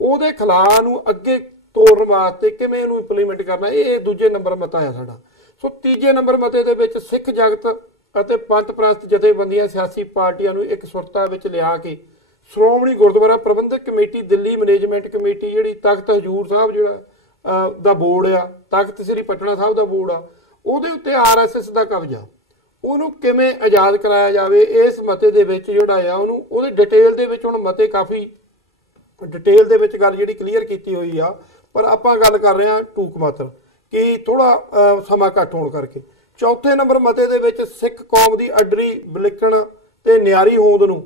ਉਹਦੇ ਖਲਾਅ ਨੂੰ ਅੱਗੇ ਤੋਰਨ ਵਾਸਤੇ ਕਿਵੇਂ ਇਹਨੂੰ ਇੰਪਲੀਮੈਂਟ ਕਰਨਾ, ਇਹ ਦੂਜੇ ਨੰਬਰ ਮਤਾ ਆ ਸਾਡਾ। ਸੋ ਤੀਜੇ ਨੰਬਰ ਮਤੇ ਦੇ ਵਿੱਚ ਸਿੱਖ ਜਗਤ ਅਤੇ ਪੰਥ ਪ੍ਰਸਤ ਜਥੇਬੰਦੀਆਂ ਸਿਆਸੀ ਪਾਰਟੀਆਂ ਨੂੰ ਇੱਕ ਸੁਰਤਾ ਵਿੱਚ ਲਿਆ ਕੇ ਸ਼੍ਰੋਮਣੀ ਗੁਰਦੁਆਰਾ ਪ੍ਰਬੰਧਕ ਕਮੇਟੀ ਦਿੱਲੀ ਮੈਨੇਜਮੈਂਟ ਕਮੇਟੀ ਜਿਹੜੀ ਤਖਤ ਹਜੂਰ ਸਾਹਿਬ ਜਿਹੜਾ ਦਾ ਬੋਰਡ ਆ, ਤਖਤ ਸ੍ਰੀ ਪਟਨਾ ਸਾਹਿਬ ਦਾ ਬੋਰਡ ਆ, ਉਹਦੇ ਉੱਤੇ RSS ਦਾ ਕਬਜ਼ਾ, ਉਹਨੂੰ ਕਿਵੇਂ ਆਜ਼ਾਦ ਕਰਾਇਆ ਜਾਵੇ। ਇਸ ਮਤੇ ਦੇ ਵਿੱਚ ਜਿਹੜਾ ਆ ਉਹਨੂੰ ਉਹਦੇ ਡਿਟੇਲ ਦੇ ਵਿੱਚ, ਹੁਣ ਮਤੇ ਕਾਫੀ ਡਿਟੇਲ ਦੇ ਵਿੱਚ ਗੱਲ ਜਿਹੜੀ ਕਲੀਅਰ ਕੀਤੀ ਹੋਈ ਆ, ਪਰ ਆਪਾਂ ਗੱਲ ਕਰ ਰਹੇ ਹਾਂ ਟੂਕ ਮਾਤਰ ਕਿ ਥੋੜਾ ਸਮਾਂ ਘੱਟ ਹੋਣ ਕਰਕੇ। ਚੌਥੇ ਨੰਬਰ ਮਤੇ ਦੇ ਵਿੱਚ ਸਿੱਖ ਕੌਮ ਦੀ ਅੱਡਰੀ ਵਿਲੱਖਣ ਤੇ ਨਿਆਰੀ ਹੋਂਦ ਨੂੰ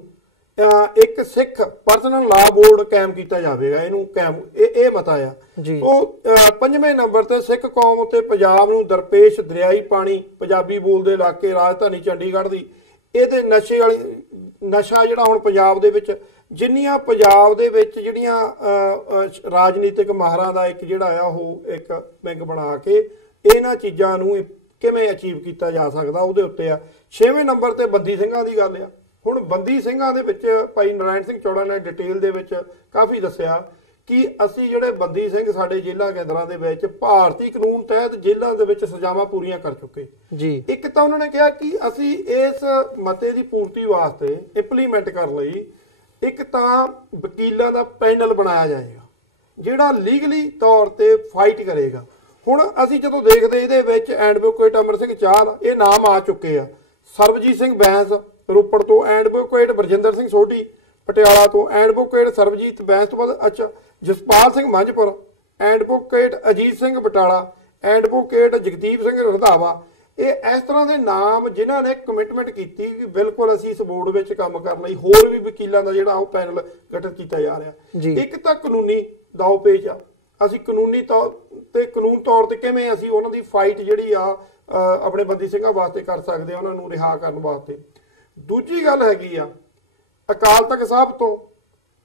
ਇੱਕ ਸਿੱਖ ਪਰਸਨਲ ਲਾ ਬੋਰਡ ਕਾਇਮ ਕੀਤਾ ਜਾਵੇਗਾ। ਇਹਨੂੰ ਕਾਇਮ ਇਹ ਮਤਾ ਆ। ਉਹ ਪੰਜਵੇਂ ਨੰਬਰ ਤੇ ਸਿੱਖ ਕੌਮ ਤੇ ਪੰਜਾਬ ਨੂੰ ਦਰਪੇਸ਼ ਦਰਿਆਈ ਪਾਣੀ ਪੰਜਾਬੀ ਬੋਲਦੇ ਇਲਾਕੇ ਰਾਜਧਾਨੀ ਚੰਡੀਗੜ੍ਹ ਦੀ ਇਹਦੇ ਨਸ਼ਾ ਜਿਹੜਾ ਹੁਣ ਪੰਜਾਬ ਦੇ ਵਿੱਚ ਜਿੰਨੀਆਂ ਪੰਜਾਬ ਦੇ ਵਿੱਚ ਜਿਹੜੀਆਂ ਰਾਜਨੀਤਿਕ ਮਾਹਰਾਂ ਦਾ ਇੱਕ ਜਿਹੜਾ ਆ ਉਹ ਇੱਕ ਵਿੰਗ ਬਣਾ ਕੇ ਇਹਨਾਂ ਚੀਜ਼ਾਂ ਨੂੰ ਕਿਵੇਂ ਅਚੀਵ ਕੀਤਾ ਜਾ ਸਕਦਾ ਉਹਦੇ ਉੱਤੇ ਆ। 6ਵੇਂ ਨੰਬਰ ਤੇ ਬੰਦੀ ਸਿੰਘਾਂ ਦੀ ਗੱਲ ਆ। ਹੁਣ ਬੰਦੀ ਸਿੰਘਾਂ ਦੇ ਵਿੱਚ ਭਾਈ ਨਾਰਾਇਣ ਸਿੰਘ ਚੌੜਾ ਨੇ ਡਿਟੇਲ ਦੇ ਵਿੱਚ ਕਾਫੀ ਦੱਸਿਆ ਕਿ ਅਸੀਂ ਜਿਹੜੇ ਬੰਦੀ ਸਿੰਘ ਸਾਡੇ ਜੇਲ੍ਹਾਂ ਕੇਂਦਰਾਂ ਦੇ ਵਿੱਚ ਭਾਰਤੀ ਕਾਨੂੰਨ ਤਹਿਤ ਜੇਲ੍ਹਾਂ ਦੇ ਵਿੱਚ ਸਜ਼ਾਵਾਂ ਪੂਰੀਆਂ ਕਰ ਚੁੱਕੇ ਜੀ। ਇੱਕ ਤਾਂ ਉਹਨਾਂ ਨੇ ਕਿਹਾ ਕਿ ਅਸੀਂ ਇਸ ਮਤੇ ਦੀ ਪੂਰਤੀ ਵਾਸਤੇ ਇੰਪਲੀਮੈਂਟ ਕਰਨ ਲਈ ਇੱਕ ਤਾਂ ਵਕੀਲਾਂ ਦਾ ਪੈਨਲ ਬਣਾਇਆ ਜਾਏਗਾ ਜਿਹੜਾ ਲੀਗਲੀ ਤੌਰ ਤੇ ਫਾਈਟ ਕਰੇਗਾ। ਹੁਣ ਅਸੀਂ ਜਦੋਂ ਦੇਖਦੇ ਇਹਦੇ ਵਿੱਚ ਐਡਵੋਕੇਟ ਅਮਰ ਸਿੰਘ ਚਾਹਲ ਇਹ ਨਾਮ ਆ ਚੁੱਕੇ ਆ, ਸਰਬਜੀਤ ਸਿੰਘ ਬੈਂਸ ਰੋਪੜ ਤੋਂ, ਐਡਵੋਕੇਟ ਬਰਜਿੰਦਰ ਸਿੰਘ ਸੋਢੀ ਪਟਿਆਲਾ ਤੋਂ, ਐਡਵੋਕੇਟ ਸਰਬਜੀਤ ਬੈਂਸ ਤੋਂ ਬਾਅਦ ਜਸਪਾਲ ਸਿੰਘ ਮੰਝਪੁਰ, ਐਡਵੋਕੇਟ ਅਜੀਤ ਸਿੰਘ ਬਟਾਲਾ, ਐਡਵੋਕੇਟ ਜਗਦੀਪ ਸਿੰਘ ਰੰਧਾਵਾ। ਇਹ ਇਸ ਤਰ੍ਹਾਂ ਦੇ ਨਾਮ ਜਿਨ੍ਹਾਂ ਨੇ ਕਮਿਟਮੈਂਟ ਕੀਤੀ ਕਿ ਬਿਲਕੁਲ ਅਸੀਂ ਇਸ ਬੋਰਡ ਵਿੱਚ ਕੰਮ ਕਰਨ ਲਈ ਹੋਰ ਵੀ ਵਕੀਲਾਂ ਦਾ ਜਿਹੜਾ ਉਹ ਪੈਨਲ ਗਠਿਤ ਕੀਤਾ ਜਾ ਰਿਹਾ। ਇੱਕ ਤਾਂ ਕਾਨੂੰਨੀ ਦਾਅ ਪੇਚ ਆ, ਅਸੀਂ ਕਾਨੂੰਨੀ ਤੌਰ ਤੇ ਕਾਨੂੰਨ ਤੌਰ ਤੇ ਕਿਵੇਂ ਅਸੀਂ ਉਹਨਾਂ ਦੀ ਫਾਈਟ ਜਿਹੜੀ ਆ ਆਪਣੇ ਬੰਦੀ ਸਿੰਘਾਂ ਵਾਸਤੇ ਕਰ ਸਕਦੇ ਆ, ਉਹਨਾਂ ਨੂੰ ਰਿਹਾ ਕਰਨ ਵਾਸਤੇ। ਦੂਜੀ ਗੱਲ ਹੈਗੀ ਆ ਅਕਾਲ ਤਖਤ ਸਾਹਿਬ ਤੋਂ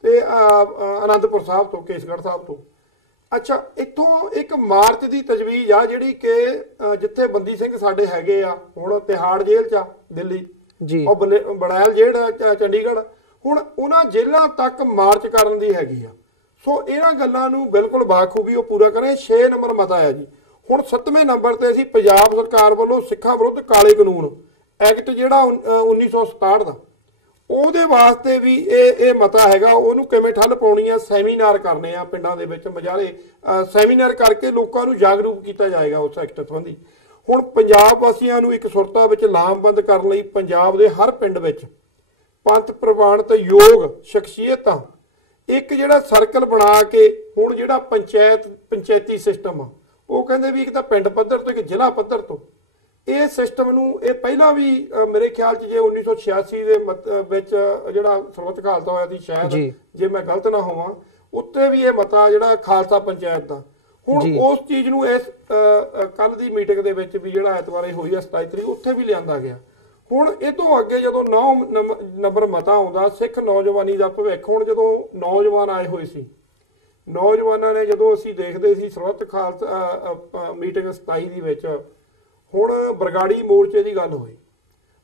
ਤੇ ਅਨੰਦਪੁਰ ਸਾਹਿਬ ਤੋਂ, ਕੇਸਗੜ੍ਹ ਸਾਹਿਬ ਤੋਂ। ਅੱਛਾ, ਇੱਥੋਂ ਇੱਕ ਮਾਰਚ ਦੀ ਤਜਵੀਜ਼ ਆ ਜਿਹੜੀ ਕਿ ਜਿੱਥੇ ਬੰਦੀ ਸਿੰਘ ਸਾਡੇ ਹੈਗੇ ਆ ਹੁਣ ਤਿਹਾੜ ਜੇਲ੍ਹ 'ਚ ਆ ਦਿੱਲੀ ਜੀ, ਉਹ ਬੜੈਲ ਜੇਲ੍ਹ ਚੰਡੀਗੜ੍ਹ, ਹੁਣ ਉਹਨਾਂ ਜੇਲ੍ਹਾਂ ਤੱਕ ਮਾਰਚ ਕਰਨ ਦੀ ਹੈਗੀ ਆ। ਸੋ ਇਹਨਾਂ ਗੱਲਾਂ ਨੂੰ ਬਿਲਕੁਲ ਬਾਖੂਬੀ ਉਹ ਪੂਰਾ ਕਰੇ। 6 ਨੰਬਰ ਮਤਾ ਆ ਜੀ। ਹੁਣ 7ਵੇਂ ਨੰਬਰ ਤੇ ਅਸੀਂ ਪੰਜਾਬ ਸਰਕਾਰ ਵੱਲੋਂ ਸਿੱਖਾਂ ਵਿਰੁੱਧ ਕਾਲੇ ਕਾਨੂੰਨ ਐਕਟ ਜਿਹੜਾ 1967 ਦਾ, ਉਹਦੇ ਵਾਸਤੇ ਵੀ ਇਹ ਮਤਾ ਹੈਗਾ। ਉਹਨੂੰ ਕਿਵੇਂ ਠੱਲ ਪਾਉਣੀ ਆ, ਸੈਮੀਨਾਰ ਕਰਨੇ ਆ ਪਿੰਡਾਂ ਦੇ ਵਿੱਚ, ਮਜਾਰੇ ਸੈਮੀਨਾਰ ਕਰਕੇ ਲੋਕਾਂ ਨੂੰ ਜਾਗਰੂਕ ਕੀਤਾ ਜਾਏਗਾ ਉਸ ਐਕਟ ਸੰਬੰਧੀ। ਹੁਣ ਪੰਜਾਬ ਵਾਸੀਆਂ ਨੂੰ ਇੱਕ ਸੁਰਤਾ ਵਿੱਚ ਲਾਮਬੰਦ ਕਰਨ ਲਈ ਪੰਜਾਬ ਦੇ ਹਰ ਪਿੰਡ ਵਿੱਚ ਪੰਥ ਪ੍ਰਵਾਨਿਤ ਯੋਗ ਸ਼ਖਸੀਅਤਾਂ ਇੱਕ ਜਿਹੜਾ ਸਰਕਲ ਬਣਾ ਕੇ, ਹੁਣ ਜਿਹੜਾ ਪੰਚਾਇਤੀ ਸਿਸਟਮ ਆ ਉਹ ਕਹਿੰਦੇ ਵੀ ਇੱਕ ਤਾਂ ਪਿੰਡ ਪੱਧਰ ਤੋਂ ਇੱਕ ਜ਼ਿਲ੍ਹਾ ਪੱਧਰ ਤੋਂ ਇਹ ਸਿਸਟਮ ਨੂੰ, ਇਹ ਪਹਿਲਾਂ ਵੀ ਮੇਰੇ ਖਿਆਲ 'ਚ ਜੇ 1986 ਦੇ ਵਿੱਚ ਜਿਹੜਾ ਸਰਬੱਤ ਖਾਲਸਾ ਹੋਇਆ ਸੀ ਸ਼ਾਇਦ, ਜੇ ਮੈਂ ਗਲਤ ਨਾ ਹੋਵਾਂ, ਉੱਤੇ ਵੀ ਇਹ ਮਤਾ ਜਿਹੜਾ ਖਾਲਸਾ ਪੰਚਾਇਤ ਦਾ, ਹੁਣ ਉਸ ਚੀਜ਼ ਨੂੰ ਇਸ ਕੱਲ ਦੀ ਮੀਟਿੰਗ ਦੇ ਵਿੱਚ ਵੀ ਜਿਹੜਾ ਐਤਵਾਰੇ ਹੋਈ ਆ 27 ਤਰੀਕ, ਉੱਥੇ ਵੀ ਲਿਆਂਦਾ ਗਿਆ। ਹੁਣ ਇਹ ਤੋਂ ਅੱਗੇ ਜਦੋਂ 9 ਨੰਬਰ ਮਤਾ ਆਉਂਦਾ ਸਿੱਖ ਨੌਜਵਾਨੀ ਦਾ ਭਵਿੱਖ। ਹੁਣ ਜਦੋਂ ਨੌਜਵਾਨ ਆਏ ਹੋਏ ਸੀ, ਨੌਜਵਾਨਾਂ ਨੇ ਜਦੋਂ ਅਸੀਂ ਦੇਖਦੇ ਸੀ ਸਰਬੱਤ ਖਾਲਸਾ ਮੀਟਿੰਗ 27 ਦੀ ਵਿੱਚ, ਹੁਣ ਬਰਗਾੜੀ ਮੋਰਚੇ ਦੀ ਗੱਲ ਹੋਈ।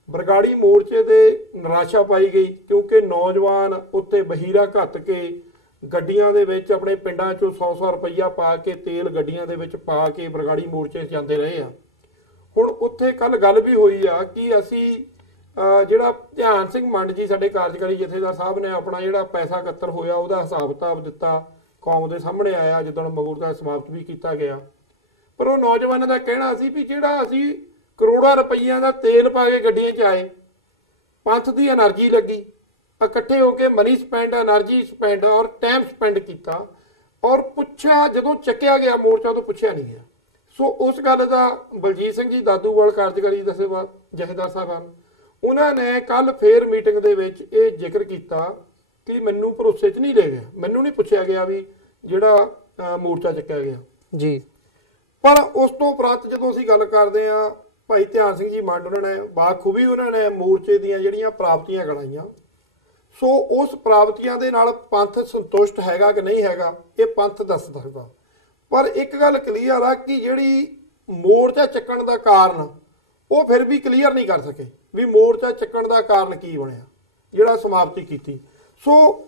ਬਰਗਾੜੀ ਮੋਰਚੇ ਦੇ ਨਿਰਾਸ਼ਾ ਪਾਈ ਗਈ ਕਿਉਂਕਿ ਨੌਜਵਾਨ ਉੱਤੇ ਬਹੀਰਾ ਘੱਤ ਕੇ ਗੱਡੀਆਂ ਦੇ ਵਿੱਚ ਆਪਣੇ ਪਿੰਡਾਂ 'ਚੋਂ 100-100 ਰੁਪਈਆ ਪਾ ਕੇ ਤੇਲ ਗੱਡੀਆਂ ਦੇ ਵਿੱਚ ਪਾ ਕੇ ਬਰਗਾੜੀ ਮੋਰਚੇ ਜਾਂਦੇ ਰਹੇ ਆ। ਹੁਣ ਉੱਥੇ ਕੱਲ ਗੱਲ ਵੀ ਹੋਈ ਆ ਕਿ ਅਸੀਂ ਜਿਹੜਾ ਧਿਆਨ ਸਿੰਘ ਮੰਡ ਜੀ ਸਾਡੇ ਕਾਰਜਕਾਰੀ ਜਥੇਦਾਰ ਸਾਹਿਬ ਨੇ ਆਪਣਾ ਜਿਹੜਾ ਪੈਸਾ ਇਕੱਤਰ ਹੋਇਆ ਉਹਦਾ ਹਿਸਾਬ ਕਿਤਾਬ ਦਿੱਤਾ, ਕੌਮ ਦੇ ਸਾਹਮਣੇ ਆਇਆ, ਜਿੱਦਣ ਮਗੂਰ ਦਾ ਸਮਾਪਤ ਵੀ ਕੀਤਾ ਗਿਆ। ਪਰ ਉਹ ਨੌਜਵਾਨਾਂ ਦਾ ਕਹਿਣਾ ਸੀ ਵੀ ਜਿਹੜਾ ਅਸੀਂ ਕਰੋੜਾਂ ਰੁਪਈਆਂ ਦਾ ਤੇਲ ਪਾ ਕੇ ਗੱਡੀਆਂ 'ਚ ਆਏ, ਪੰਥ ਦੀ એનર્ਜੀ ਲੱਗੀ, ਇਕੱਠੇ ਹੋ ਕੇ ਮਨੀ ਸਪੈਂਡ, એનર્ਜੀ ਸਪੈਂਡ ਔਰ ਟਾਈਮ ਸਪੈਂਡ ਕੀਤਾ, ਔਰ ਪੁੱਛਿਆ ਜਦੋਂ ਚੱਕਿਆ ਗਿਆ ਮੋਰਚਾ ਤੋਂ ਪੁੱਛਿਆ ਨਹੀਂ ਗਿਆ। ਸੋ ਉਸ ਗੱਲ ਦਾ ਬਲਜੀਤ ਸਿੰਘ ਜੀ ਦਾਦੂਵਾਲ ਕਾਰਜਕਾਰੀ ਜਥੇਦਾਰ ਸਾਹਿਬਾਨ, ਉਹਨਾਂ ਨੇ ਕੱਲ ਫੇਰ ਮੀਟਿੰਗ ਦੇ ਵਿੱਚ ਇਹ ਜ਼ਿਕਰ ਕੀਤਾ ਕਿ ਮੈਨੂੰ ਭਰੋਸੇ 'ਚ ਨਹੀਂ ਲੈ ਗਿਆ, ਮੈਨੂੰ ਨਹੀਂ ਪੁੱਛਿਆ ਗਿਆ ਵੀ ਜਿਹੜਾ ਮੋਰਚਾ ਚੱਕਿਆ ਗਿਆ ਜੀ। ਪਰ ਉਸ ਤੋਂ ਉਪਰੰਤ ਜਦੋਂ ਅਸੀਂ ਗੱਲ ਕਰਦੇ ਹਾਂ, ਭਾਈ ਧਿਆਨ ਸਿੰਘ ਜੀ ਮੰਡ ਉਹਨਾਂ ਨੇ ਬਾਖੂਬੀ ਉਹਨਾਂ ਨੇ ਮੋਰਚੇ ਦੀਆਂ ਜਿਹੜੀਆਂ ਪ੍ਰਾਪਤੀਆਂ ਗਣਾਈਆਂ। ਸੋ ਉਸ ਪ੍ਰਾਪਤੀਆਂ ਦੇ ਨਾਲ ਪੰਥ ਸੰਤੁਸ਼ਟ ਹੈਗਾ ਕਿ ਨਹੀਂ ਹੈਗਾ, ਇਹ ਪੰਥ ਦੱਸ ਸਕਦਾ। ਪਰ ਇੱਕ ਗੱਲ ਕਲੀਅਰ ਆ ਕਿ ਜਿਹੜੀ ਮੋਰਚਾ ਚੱਕਣ ਦਾ ਕਾਰਨ ਉਹ ਫਿਰ ਵੀ ਕਲੀਅਰ ਨਹੀਂ ਕਰ ਸਕੇ ਵੀ ਮੋਰਚਾ ਚੱਕਣ ਦਾ ਕਾਰਨ ਕੀ ਬਣਿਆ, ਜਿਹੜਾ ਸਮਾਪਤੀ ਕੀਤੀ। ਸੋ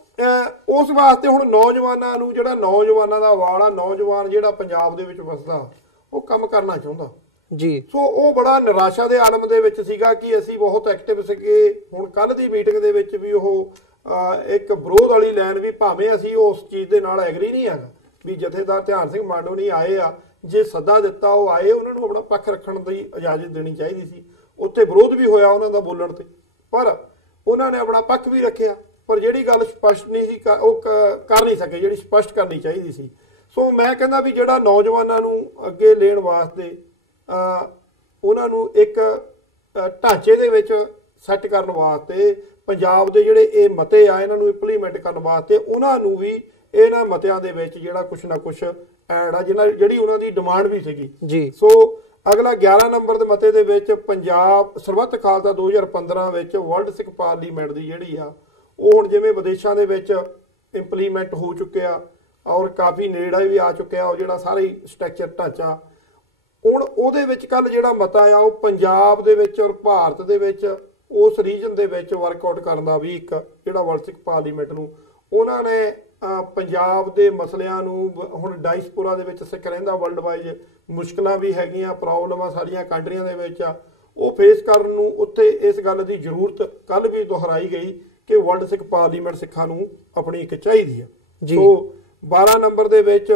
ਉਸ ਵਾਸਤੇ ਹੁਣ ਨੌਜਵਾਨਾਂ ਨੂੰ, ਜਿਹੜਾ ਨੌਜਵਾਨਾਂ ਦਾ ਵਾਲ ਆ, ਨੌਜਵਾਨ ਜਿਹੜਾ ਪੰਜਾਬ ਦੇ ਵਿੱਚ ਵਸਦਾ ਉਹ ਕੰਮ ਕਰਨਾ ਚਾਹੁੰਦਾ ਜੀ। ਸੋ ਉਹ ਬੜਾ ਨਿਰਾਸ਼ਾ ਦੇ ਆਲਮ ਦੇ ਵਿੱਚ ਸੀਗਾ ਕਿ ਅਸੀਂ ਬਹੁਤ ਐਕਟਿਵ ਸੀਗੇ। ਹੁਣ ਕੱਲ ਦੀ ਮੀਟਿੰਗ ਦੇ ਵਿੱਚ ਵੀ ਉਹ ਇੱਕ ਵਿਰੋਧ ਵਾਲੀ ਲਾਈਨ ਵੀ, ਭਾਵੇਂ ਅਸੀਂ ਉਸ ਚੀਜ਼ ਦੇ ਨਾਲ ਐਗਰੀ ਨਹੀਂ ਹੈਗਾ ਵੀ ਜਥੇਦਾਰ ਧਿਆਨ ਸਿੰਘ ਮਾਂਡੋ ਨਹੀਂ ਆਏ ਆ, ਜੇ ਸੱਦਾ ਦਿੱਤਾ ਉਹ ਆਏ, ਉਹਨਾਂ ਨੂੰ ਆਪਣਾ ਪੱਖ ਰੱਖਣ ਦੀ ਇਜਾਜ਼ਤ ਦੇਣੀ ਚਾਹੀਦੀ ਸੀ। ਉੱਥੇ ਵਿਰੋਧ ਵੀ ਹੋਇਆ ਉਹਨਾਂ ਦਾ ਬੋਲਣ ਤੇ, ਪਰ ਉਹਨਾਂ ਨੇ ਆਪਣਾ ਪੱਖ ਵੀ ਰੱਖਿਆ। ਪਰ ਜਿਹੜੀ ਗੱਲ ਸਪਸ਼ਟ ਨਹੀਂ ਸੀ ਉਹ ਕਰ ਨਹੀਂ ਸਕੇ, ਜਿਹੜੀ ਸਪਸ਼ਟ ਕਰਨੀ ਚਾਹੀਦੀ ਸੀ। ਸੋ ਮੈਂ ਕਹਿੰਦਾ ਵੀ ਜਿਹੜਾ ਨੌਜਵਾਨਾਂ ਨੂੰ ਅੱਗੇ ਲੈਣ ਵਾਸਤੇ ਉਹਨਾਂ ਨੂੰ ਇੱਕ ਢਾਂਚੇ ਦੇ ਵਿੱਚ ਸੈੱਟ ਕਰਨ ਵਾਸਤੇ, ਪੰਜਾਬ ਦੇ ਜਿਹੜੇ ਇਹ ਮਤੇ ਆ ਇਹਨਾਂ ਨੂੰ ਇੰਪਲੀਮੈਂਟ ਕਰਨ ਵਾਸਤੇ ਉਹਨਾਂ ਨੂੰ ਵੀ ਇਹਨਾਂ ਮਤਿਆਂ ਦੇ ਵਿੱਚ ਜਿਹੜਾ ਕੁਛ ਨਾ ਕੁਛ ਐਡ ਆ, ਜਿਹੜੀ ਉਹਨਾਂ ਦੀ ਡਿਮਾਂਡ ਵੀ ਸੀਗੀ ਜੀ। ਸੋ ਅਗਲਾ 11 ਨੰਬਰ ਦੇ ਮਤੇ ਦੇ ਵਿੱਚ ਪੰਜਾਬ ਸਰਬੱਤ ਖਾਲਸਾ 2015 ਵਿੱਚ ਵਰਲਡ ਸਿੱਖ ਪਾਰਲੀਮੈਂਟ ਦੀ ਜਿਹੜੀ ਆ ਉਹ ਹੁਣ ਜਿਵੇਂ ਵਿਦੇਸ਼ਾਂ ਦੇ ਵਿੱਚ ਇੰਪਲੀਮੈਂਟ ਹੋ ਚੁੱਕਿਆ ਔਰ ਕਾਫੀ ਨੇੜੇ ਵੀ ਆ ਚੁੱਕਿਆ ਉਹ ਜਿਹੜਾ ਸਾਰਾ ਸਟਰਕਚਰ ਢਾਂਚਾ। ਹੁਣ ਉਹਦੇ ਵਿੱਚ ਕੱਲ ਜਿਹੜਾ ਮਤਾ ਆ ਉਹ ਪੰਜਾਬ ਦੇ ਵਿੱਚ ਔਰ ਭਾਰਤ ਦੇ ਵਿੱਚ ਉਸ ਰੀਜਨ ਦੇ ਵਿੱਚ ਵਰਕਆਊਟ ਕਰਨ ਦਾ ਵੀ ਇੱਕ ਜਿਹੜਾ ਵਰਲਡ ਸਿੱਖ ਪਾਰਲੀਮੈਂਟ ਨੂੰ ਉਹਨਾਂ ਨੇ ਪੰਜਾਬ ਦੇ ਮਸਲਿਆਂ ਨੂੰ, ਹੁਣ ਡਾਇਸਪੋਰਾ ਦੇ ਵਿੱਚ ਸਿੱਖ ਰਹਿੰਦਾ ਵਰਲਡ ਵਾਈਜ਼, ਮੁਸ਼ਕਲਾਂ ਵੀ ਹੈਗੀਆਂ, ਪ੍ਰੋਬਲਮਾਂ ਸਾਰੀਆਂ ਕੰਟਰੀਆਂ ਦੇ ਵਿੱਚ ਆ, ਉਹ ਫੇਸ ਕਰਨ ਨੂੰ ਉੱਥੇ ਇਸ ਗੱਲ ਦੀ ਜ਼ਰੂਰਤ ਕੱਲ ਵੀ ਦੁਹਰਾਈ ਗਈ ਕਿ ਵਰਲਡ ਸਿੱਖ ਪਾਰਲੀਮੈਂਟ ਸਿੱਖਾਂ ਨੂੰ ਆਪਣੀ ਇੱਕ ਚਾਹੀਦੀ ਹੈ। ਸੋ 12 ਨੰਬਰ ਦੇ ਵਿੱਚ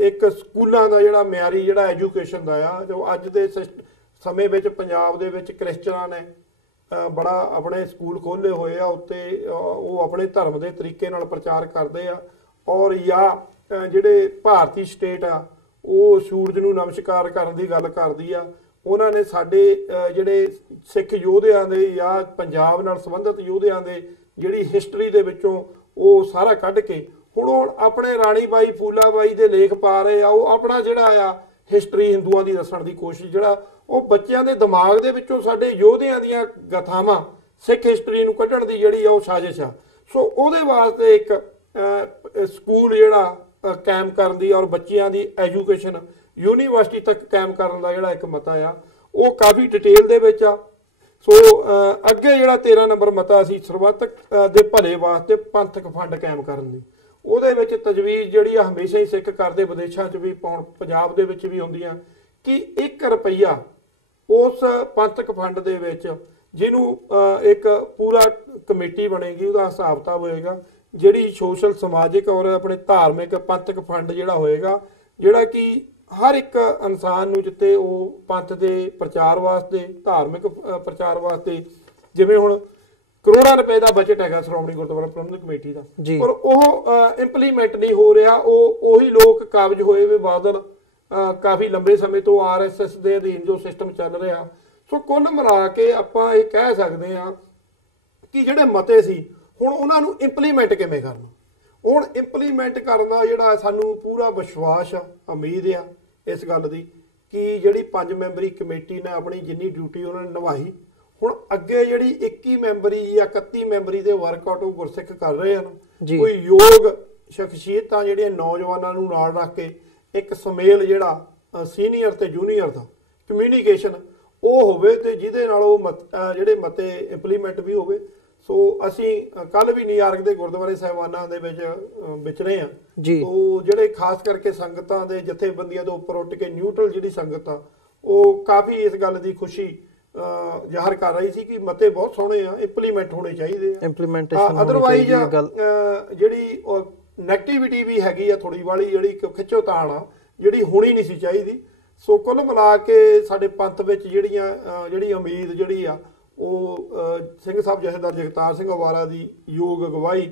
ਇੱਕ ਸਕੂਲਾਂ ਦਾ ਜਿਹੜਾ ਮਿਆਰੀ ਜਿਹੜਾ ਐਜੂਕੇਸ਼ਨ ਦਾ ਆ, ਜੋ ਅੱਜ ਦੇ ਸਮੇਂ ਵਿੱਚ ਪੰਜਾਬ ਦੇ ਵਿੱਚ ਕ੍ਰਿਸਚਨਾਂ ਨੇ ਬੜਾ ਆਪਣੇ ਸਕੂਲ ਖੋਲ੍ਹੇ ਹੋਏ ਆ, ਉੱਤੇ ਉਹ ਆਪਣੇ ਧਰਮ ਦੇ ਤਰੀਕੇ ਨਾਲ ਪ੍ਰਚਾਰ ਕਰਦੇ ਆ। ਔਰ ਜਾਂ ਜਿਹੜੇ ਭਾਰਤੀ ਸਟੇਟ ਆ ਉਹ ਸੂਰਜ ਨੂੰ ਨਮਸਕਾਰ ਕਰਨ ਦੀ ਗੱਲ ਕਰਦੀ ਆ। ਉਹਨਾਂ ਨੇ ਸਾਡੇ ਜਿਹੜੇ ਸਿੱਖ ਯੋਧਿਆਂ ਦੇ ਜਾਂ ਪੰਜਾਬ ਨਾਲ ਸੰਬੰਧਿਤ ਯੋਧਿਆਂ ਦੇ ਜਿਹੜੀ ਹਿਸਟਰੀ ਦੇ ਵਿੱਚੋਂ ਉਹ ਸਾਰਾ ਕੱਢ ਕੇ ਹੁਣ ਆਪਣੇ ਰਾਣੀ ਬਾਈ ਫੂਲਾ ਬਾਈ ਦੇ ਲੇਖ ਪਾ ਰਹੇ ਆ। ਉਹ ਆਪਣਾ ਜਿਹੜਾ ਆ ਹਿਸਟਰੀ ਹਿੰਦੂਆਂ ਦੀ ਦੱਸਣ ਦੀ ਕੋਸ਼ਿਸ਼, ਜਿਹੜਾ ਉਹ ਬੱਚਿਆਂ ਦੇ ਦਿਮਾਗ ਦੇ ਵਿੱਚੋਂ ਸਾਡੇ ਯੋਧਿਆਂ ਦੀਆਂ ਗਾਥਾਵਾਂ ਸਿੱਖ ਹਿਸਟਰੀ ਨੂੰ ਕੱਢਣ ਦੀ ਜਿਹੜੀ ਆ ਉਹ ਸਾਜ਼ਿਸ਼ ਆ। ਸੋ ਉਹਦੇ ਵਾਸਤੇ ਇੱਕ ਸਕੂਲ ਜਿਹੜਾ ਕਾਇਮ ਕਰਨ ਦੀ ਔਰ ਬੱਚਿਆਂ ਦੀ ਐਜੂਕੇਸ਼ਨ ਯੂਨੀਵਰਸਿਟੀ ਤੱਕ ਕਾਇਮ ਕਰਨ ਦਾ ਜਿਹੜਾ ਇੱਕ ਮਤਾ ਆ ਉਹ ਕਾਫੀ ਡਿਟੇਲ ਦੇ ਵਿੱਚ ਆ। ਸੋ ਅੱਗੇ ਜਿਹੜਾ 13 ਨੰਬਰ ਮਤਾ ਸੀ ਸਰਬੱਤ ਦੇ ਭਲੇ ਵਾਸਤੇ ਪੰਥਕ ਫੰਡ ਕਾਇਮ ਕਰਨ ਦੀ, ਉਹਦੇ ਵਿੱਚ ਤਜਵੀਜ਼ ਜਿਹੜੀ ਆ ਹਮੇਸ਼ਾ ਹੀ ਸਿੱਖ ਕਰਦੇ, ਵਿਦੇਸ਼ਾਂ 'ਚ ਵੀ ਪਾਉਣ, ਪੰਜਾਬ ਦੇ ਵਿੱਚ ਵੀ ਹੁੰਦੀਆਂ ਕਿ 1 ਰੁਪਈਆ ਉਸ ਪੰਥਕ ਫੰਡ ਦੇ ਵਿੱਚ ਜਿਹਨੂੰ ਇੱਕ ਪੂਰਾ ਕਮੇਟੀ ਬਣੇਗੀ, ਉਹਦਾ ਹਿਸਾਬ ਕਿਤਾਬ ਹੋਏਗਾ, ਜਿਹੜੀ ਸੋਸ਼ਲ ਸਮਾਜਿਕ ਔਰ ਆਪਣੇ ਧਾਰਮਿਕ ਪੰਥਕ ਫੰਡ ਜਿਹੜਾ ਹੋਏਗਾ, ਜਿਹੜਾ ਕਿ ਹਰ ਇੱਕ ਇਨਸਾਨ ਨੂੰ ਜਿੱਤੇ ਉਹ ਪੰਥ ਦੇ ਪ੍ਰਚਾਰ ਵਾਸਤੇ, ਧਾਰਮਿਕ ਪ੍ਰਚਾਰ ਵਾਸਤੇ, ਜਿਵੇਂ ਹੁਣ ਕਰੋੜਾਂ ਰੁਪਏ ਦਾ ਬਜਟ ਹੈਗਾ ਸ਼੍ਰੋਮਣੀ ਗੁਰਦੁਆਰਾ ਪ੍ਰਬੰਧਕ ਕਮੇਟੀ ਦਾ, ਪਰ ਉਹ ਇੰਪਲੀਮੈਂਟ ਨਹੀਂ ਹੋ ਰਿਹਾ। ਉਹੀ ਲੋਕ ਕਾਬਜ ਹੋਏ ਵੇ ਬਾਦਲ ਕਾਫੀ ਲੰਬੇ ਸਮੇਂ ਤੋਂ RSS ਦੇ ਅਧੀਨ ਜੋ ਸਿਸਟਮ ਚੱਲ ਰਿਹਾ। ਸੋ ਕੁੱਲ ਮਿਲਾ ਕੇ ਆਪਾਂ ਇਹ ਕਹਿ ਸਕਦੇ ਹਾਂ ਕਿ ਜਿਹੜੇ ਮਤੇ ਸੀ ਹੁਣ ਉਹਨਾਂ ਨੂੰ ਇੰਪਲੀਮੈਂਟ ਕਿਵੇਂ ਕਰਨਾ। ਹੁਣ ਇੰਪਲੀਮੈਂਟ ਕਰਨ ਦਾ ਜਿਹੜਾ ਸਾਨੂੰ ਪੂਰਾ ਵਿਸ਼ਵਾਸ ਉਮੀਦ ਆ ਇਸ ਗੱਲ ਦੀ ਕਿ ਜਿਹੜੀ 5 ਮੈਂਬਰੀ ਕਮੇਟੀ ਨੇ ਆਪਣੀ ਜਿੰਨੀ ਡਿਊਟੀ ਉਹਨਾਂ ਨੇ ਨਿਭਾਈ, ਹੁਣ ਅੱਗੇ ਜਿਹੜੀ 21 ਮੈਂਬਰੀ ਜਾਂ 31 ਮੈਂਬਰੀ ਦੇ ਵਰਕਆਊਟ ਉਹ ਗੁਰਸਿੱਖ ਕਰ ਰਹੇ ਹਨ। ਕੋਈ ਯੋਗ ਸ਼ਖਸੀਅਤਾਂ ਜਿਹੜੀਆਂ ਨੌਜਵਾਨਾਂ ਨੂੰ ਨਾਲ ਰੱਖ ਕੇ ਇੱਕ ਸੁਮੇਲ ਜਿਹੜਾ ਸੀਨੀਅਰ ਤੇ ਜੂਨੀਅਰ ਦਾ ਕਮਿਊਨੀਕੇਸ਼ਨ ਉਹ ਹੋਵੇ ਤੇ ਜਿਹਦੇ ਨਾਲ ਉਹ ਜਿਹੜੇ ਮਤੇ ਇੰਪਲੀਮੈਂਟ ਵੀ ਹੋਵੇ। ਸੋ ਅਸੀਂ ਕੱਲ ਵੀ ਨਿਊਯਾਰਕ ਦੇ ਗੁਰਦੁਆਰੇ ਸਾਹਿਬਾਨਾਂ ਦੇ ਵਿੱਚ ਵਿਚਰੇ ਆ, ਉਹ ਜਿਹੜੇ ਖਾਸ ਕਰਕੇ ਸੰਗਤਾਂ ਦੇ ਜਥੇਬੰਦੀਆਂ ਤੋਂ ਉੱਪਰ ਉੱਠ ਕੇ ਨਿਊਟਰਲ ਜਿਹੜੀ ਸੰਗਤ ਆ ਉਹ ਕਾਫੀ ਇਸ ਗੱਲ ਦੀ ਖੁਸ਼ੀ ਜ਼ਾਹਰ ਕਰ ਰਹੀ ਸੀ ਕਿ ਮਤੇ ਬਹੁਤ ਸੋਹਣੇ ਆ, ਇੰਪਲੀਮੈਂਟ ਹੋਣੇ ਚਾਹੀਦੇ ਆ। ਇੰਪਲੀਮੈਂਟੇਸ਼ਨ ਅਦਰਵਾਈਜ਼ ਜਿਹੜੀ ਨੈਗੇਟਿਵਿਟੀ ਵੀ ਹੈਗੀ ਆ ਥੋੜੀ ਵਾਲੀ, ਜਿਹੜੀ ਖਿੱਚੋਤਾਣ ਆ ਜਿਹੜੀ ਹੋਣੀ ਨਹੀਂ ਸੀ ਚਾਹੀਦੀ। ਸੋ ਕੁੱਲ ਮਿਲਾ ਕੇ ਸਾਡੇ ਪੰਥ ਵਿੱਚ ਜਿਹੜੀ ਉਮੀਦ ਜਿਹੜੀ ਆ ਉਹ ਸਿੰਘ ਸਾਹਿਬ ਜਥੇਦਾਰ ਜਗਤਾਰ ਸਿੰਘ ਹਵਾਰਾ ਦੀ ਯੋਗ ਅਗਵਾਈ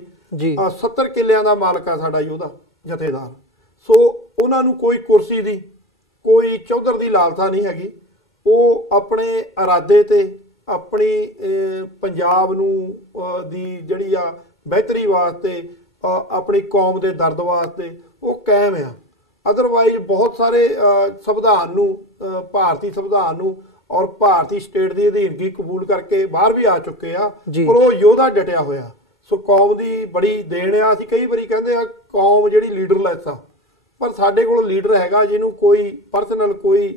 70 ਕਿੱਲਿਆਂ ਦਾ ਮਾਲਕ ਆ ਸਾਡਾ ਯੋਧਾ ਜਥੇਦਾਰ। ਸੋ ਉਹਨਾਂ ਨੂੰ ਕੋਈ ਕੁਰਸੀ ਦੀ, ਕੋਈ ਚੌਧਰ ਦੀ ਲਾਲਸਾ ਨਹੀਂ ਹੈਗੀ। ਉਹ ਆਪਣੇ ਇਰਾਦੇ ਤੇ ਆਪਣੀ ਪੰਜਾਬ ਨੂੰ ਦੀ ਜਿਹੜੀ ਆ ਬਿਹਤਰੀ ਵਾਸਤੇ, ਆਪਣੀ ਕੌਮ ਦੇ ਦਰਦ ਵਾਸਤੇ ਉਹ ਕਾਇਮ ਆ। ਅਦਰਵਾਈਜ਼ ਬਹੁਤ ਸਾਰੇ ਸੰਵਿਧਾਨ ਨੂੰ, ਭਾਰਤੀ ਸੰਵਿਧਾਨ ਨੂੰ ਔਰ ਭਾਰਤੀ ਸਟੇਟ ਦੀ ਅਧੀਨਗੀ ਕਬੂਲ ਕਰਕੇ ਬਾਹਰ ਵੀ ਆ ਚੁੱਕੇ ਆ, ਪਰ ਉਹ ਯੋਧਾ ਡਟਿਆ ਹੋਇਆ। ਸੋ ਕੌਮ ਦੀ ਬੜੀ ਦੇਣ ਆ। ਅਸੀਂ ਕਈ ਵਾਰੀ ਕਹਿੰਦੇ ਆ ਕੌਮ ਜਿਹੜੀ ਲੀਡਰਲੈਸ ਆ, ਪਰ ਸਾਡੇ ਕੋਲ ਲੀਡਰ ਹੈਗਾ ਜਿਹਨੂੰ ਕੋਈ ਪਰਸਨਲ ਕੋਈ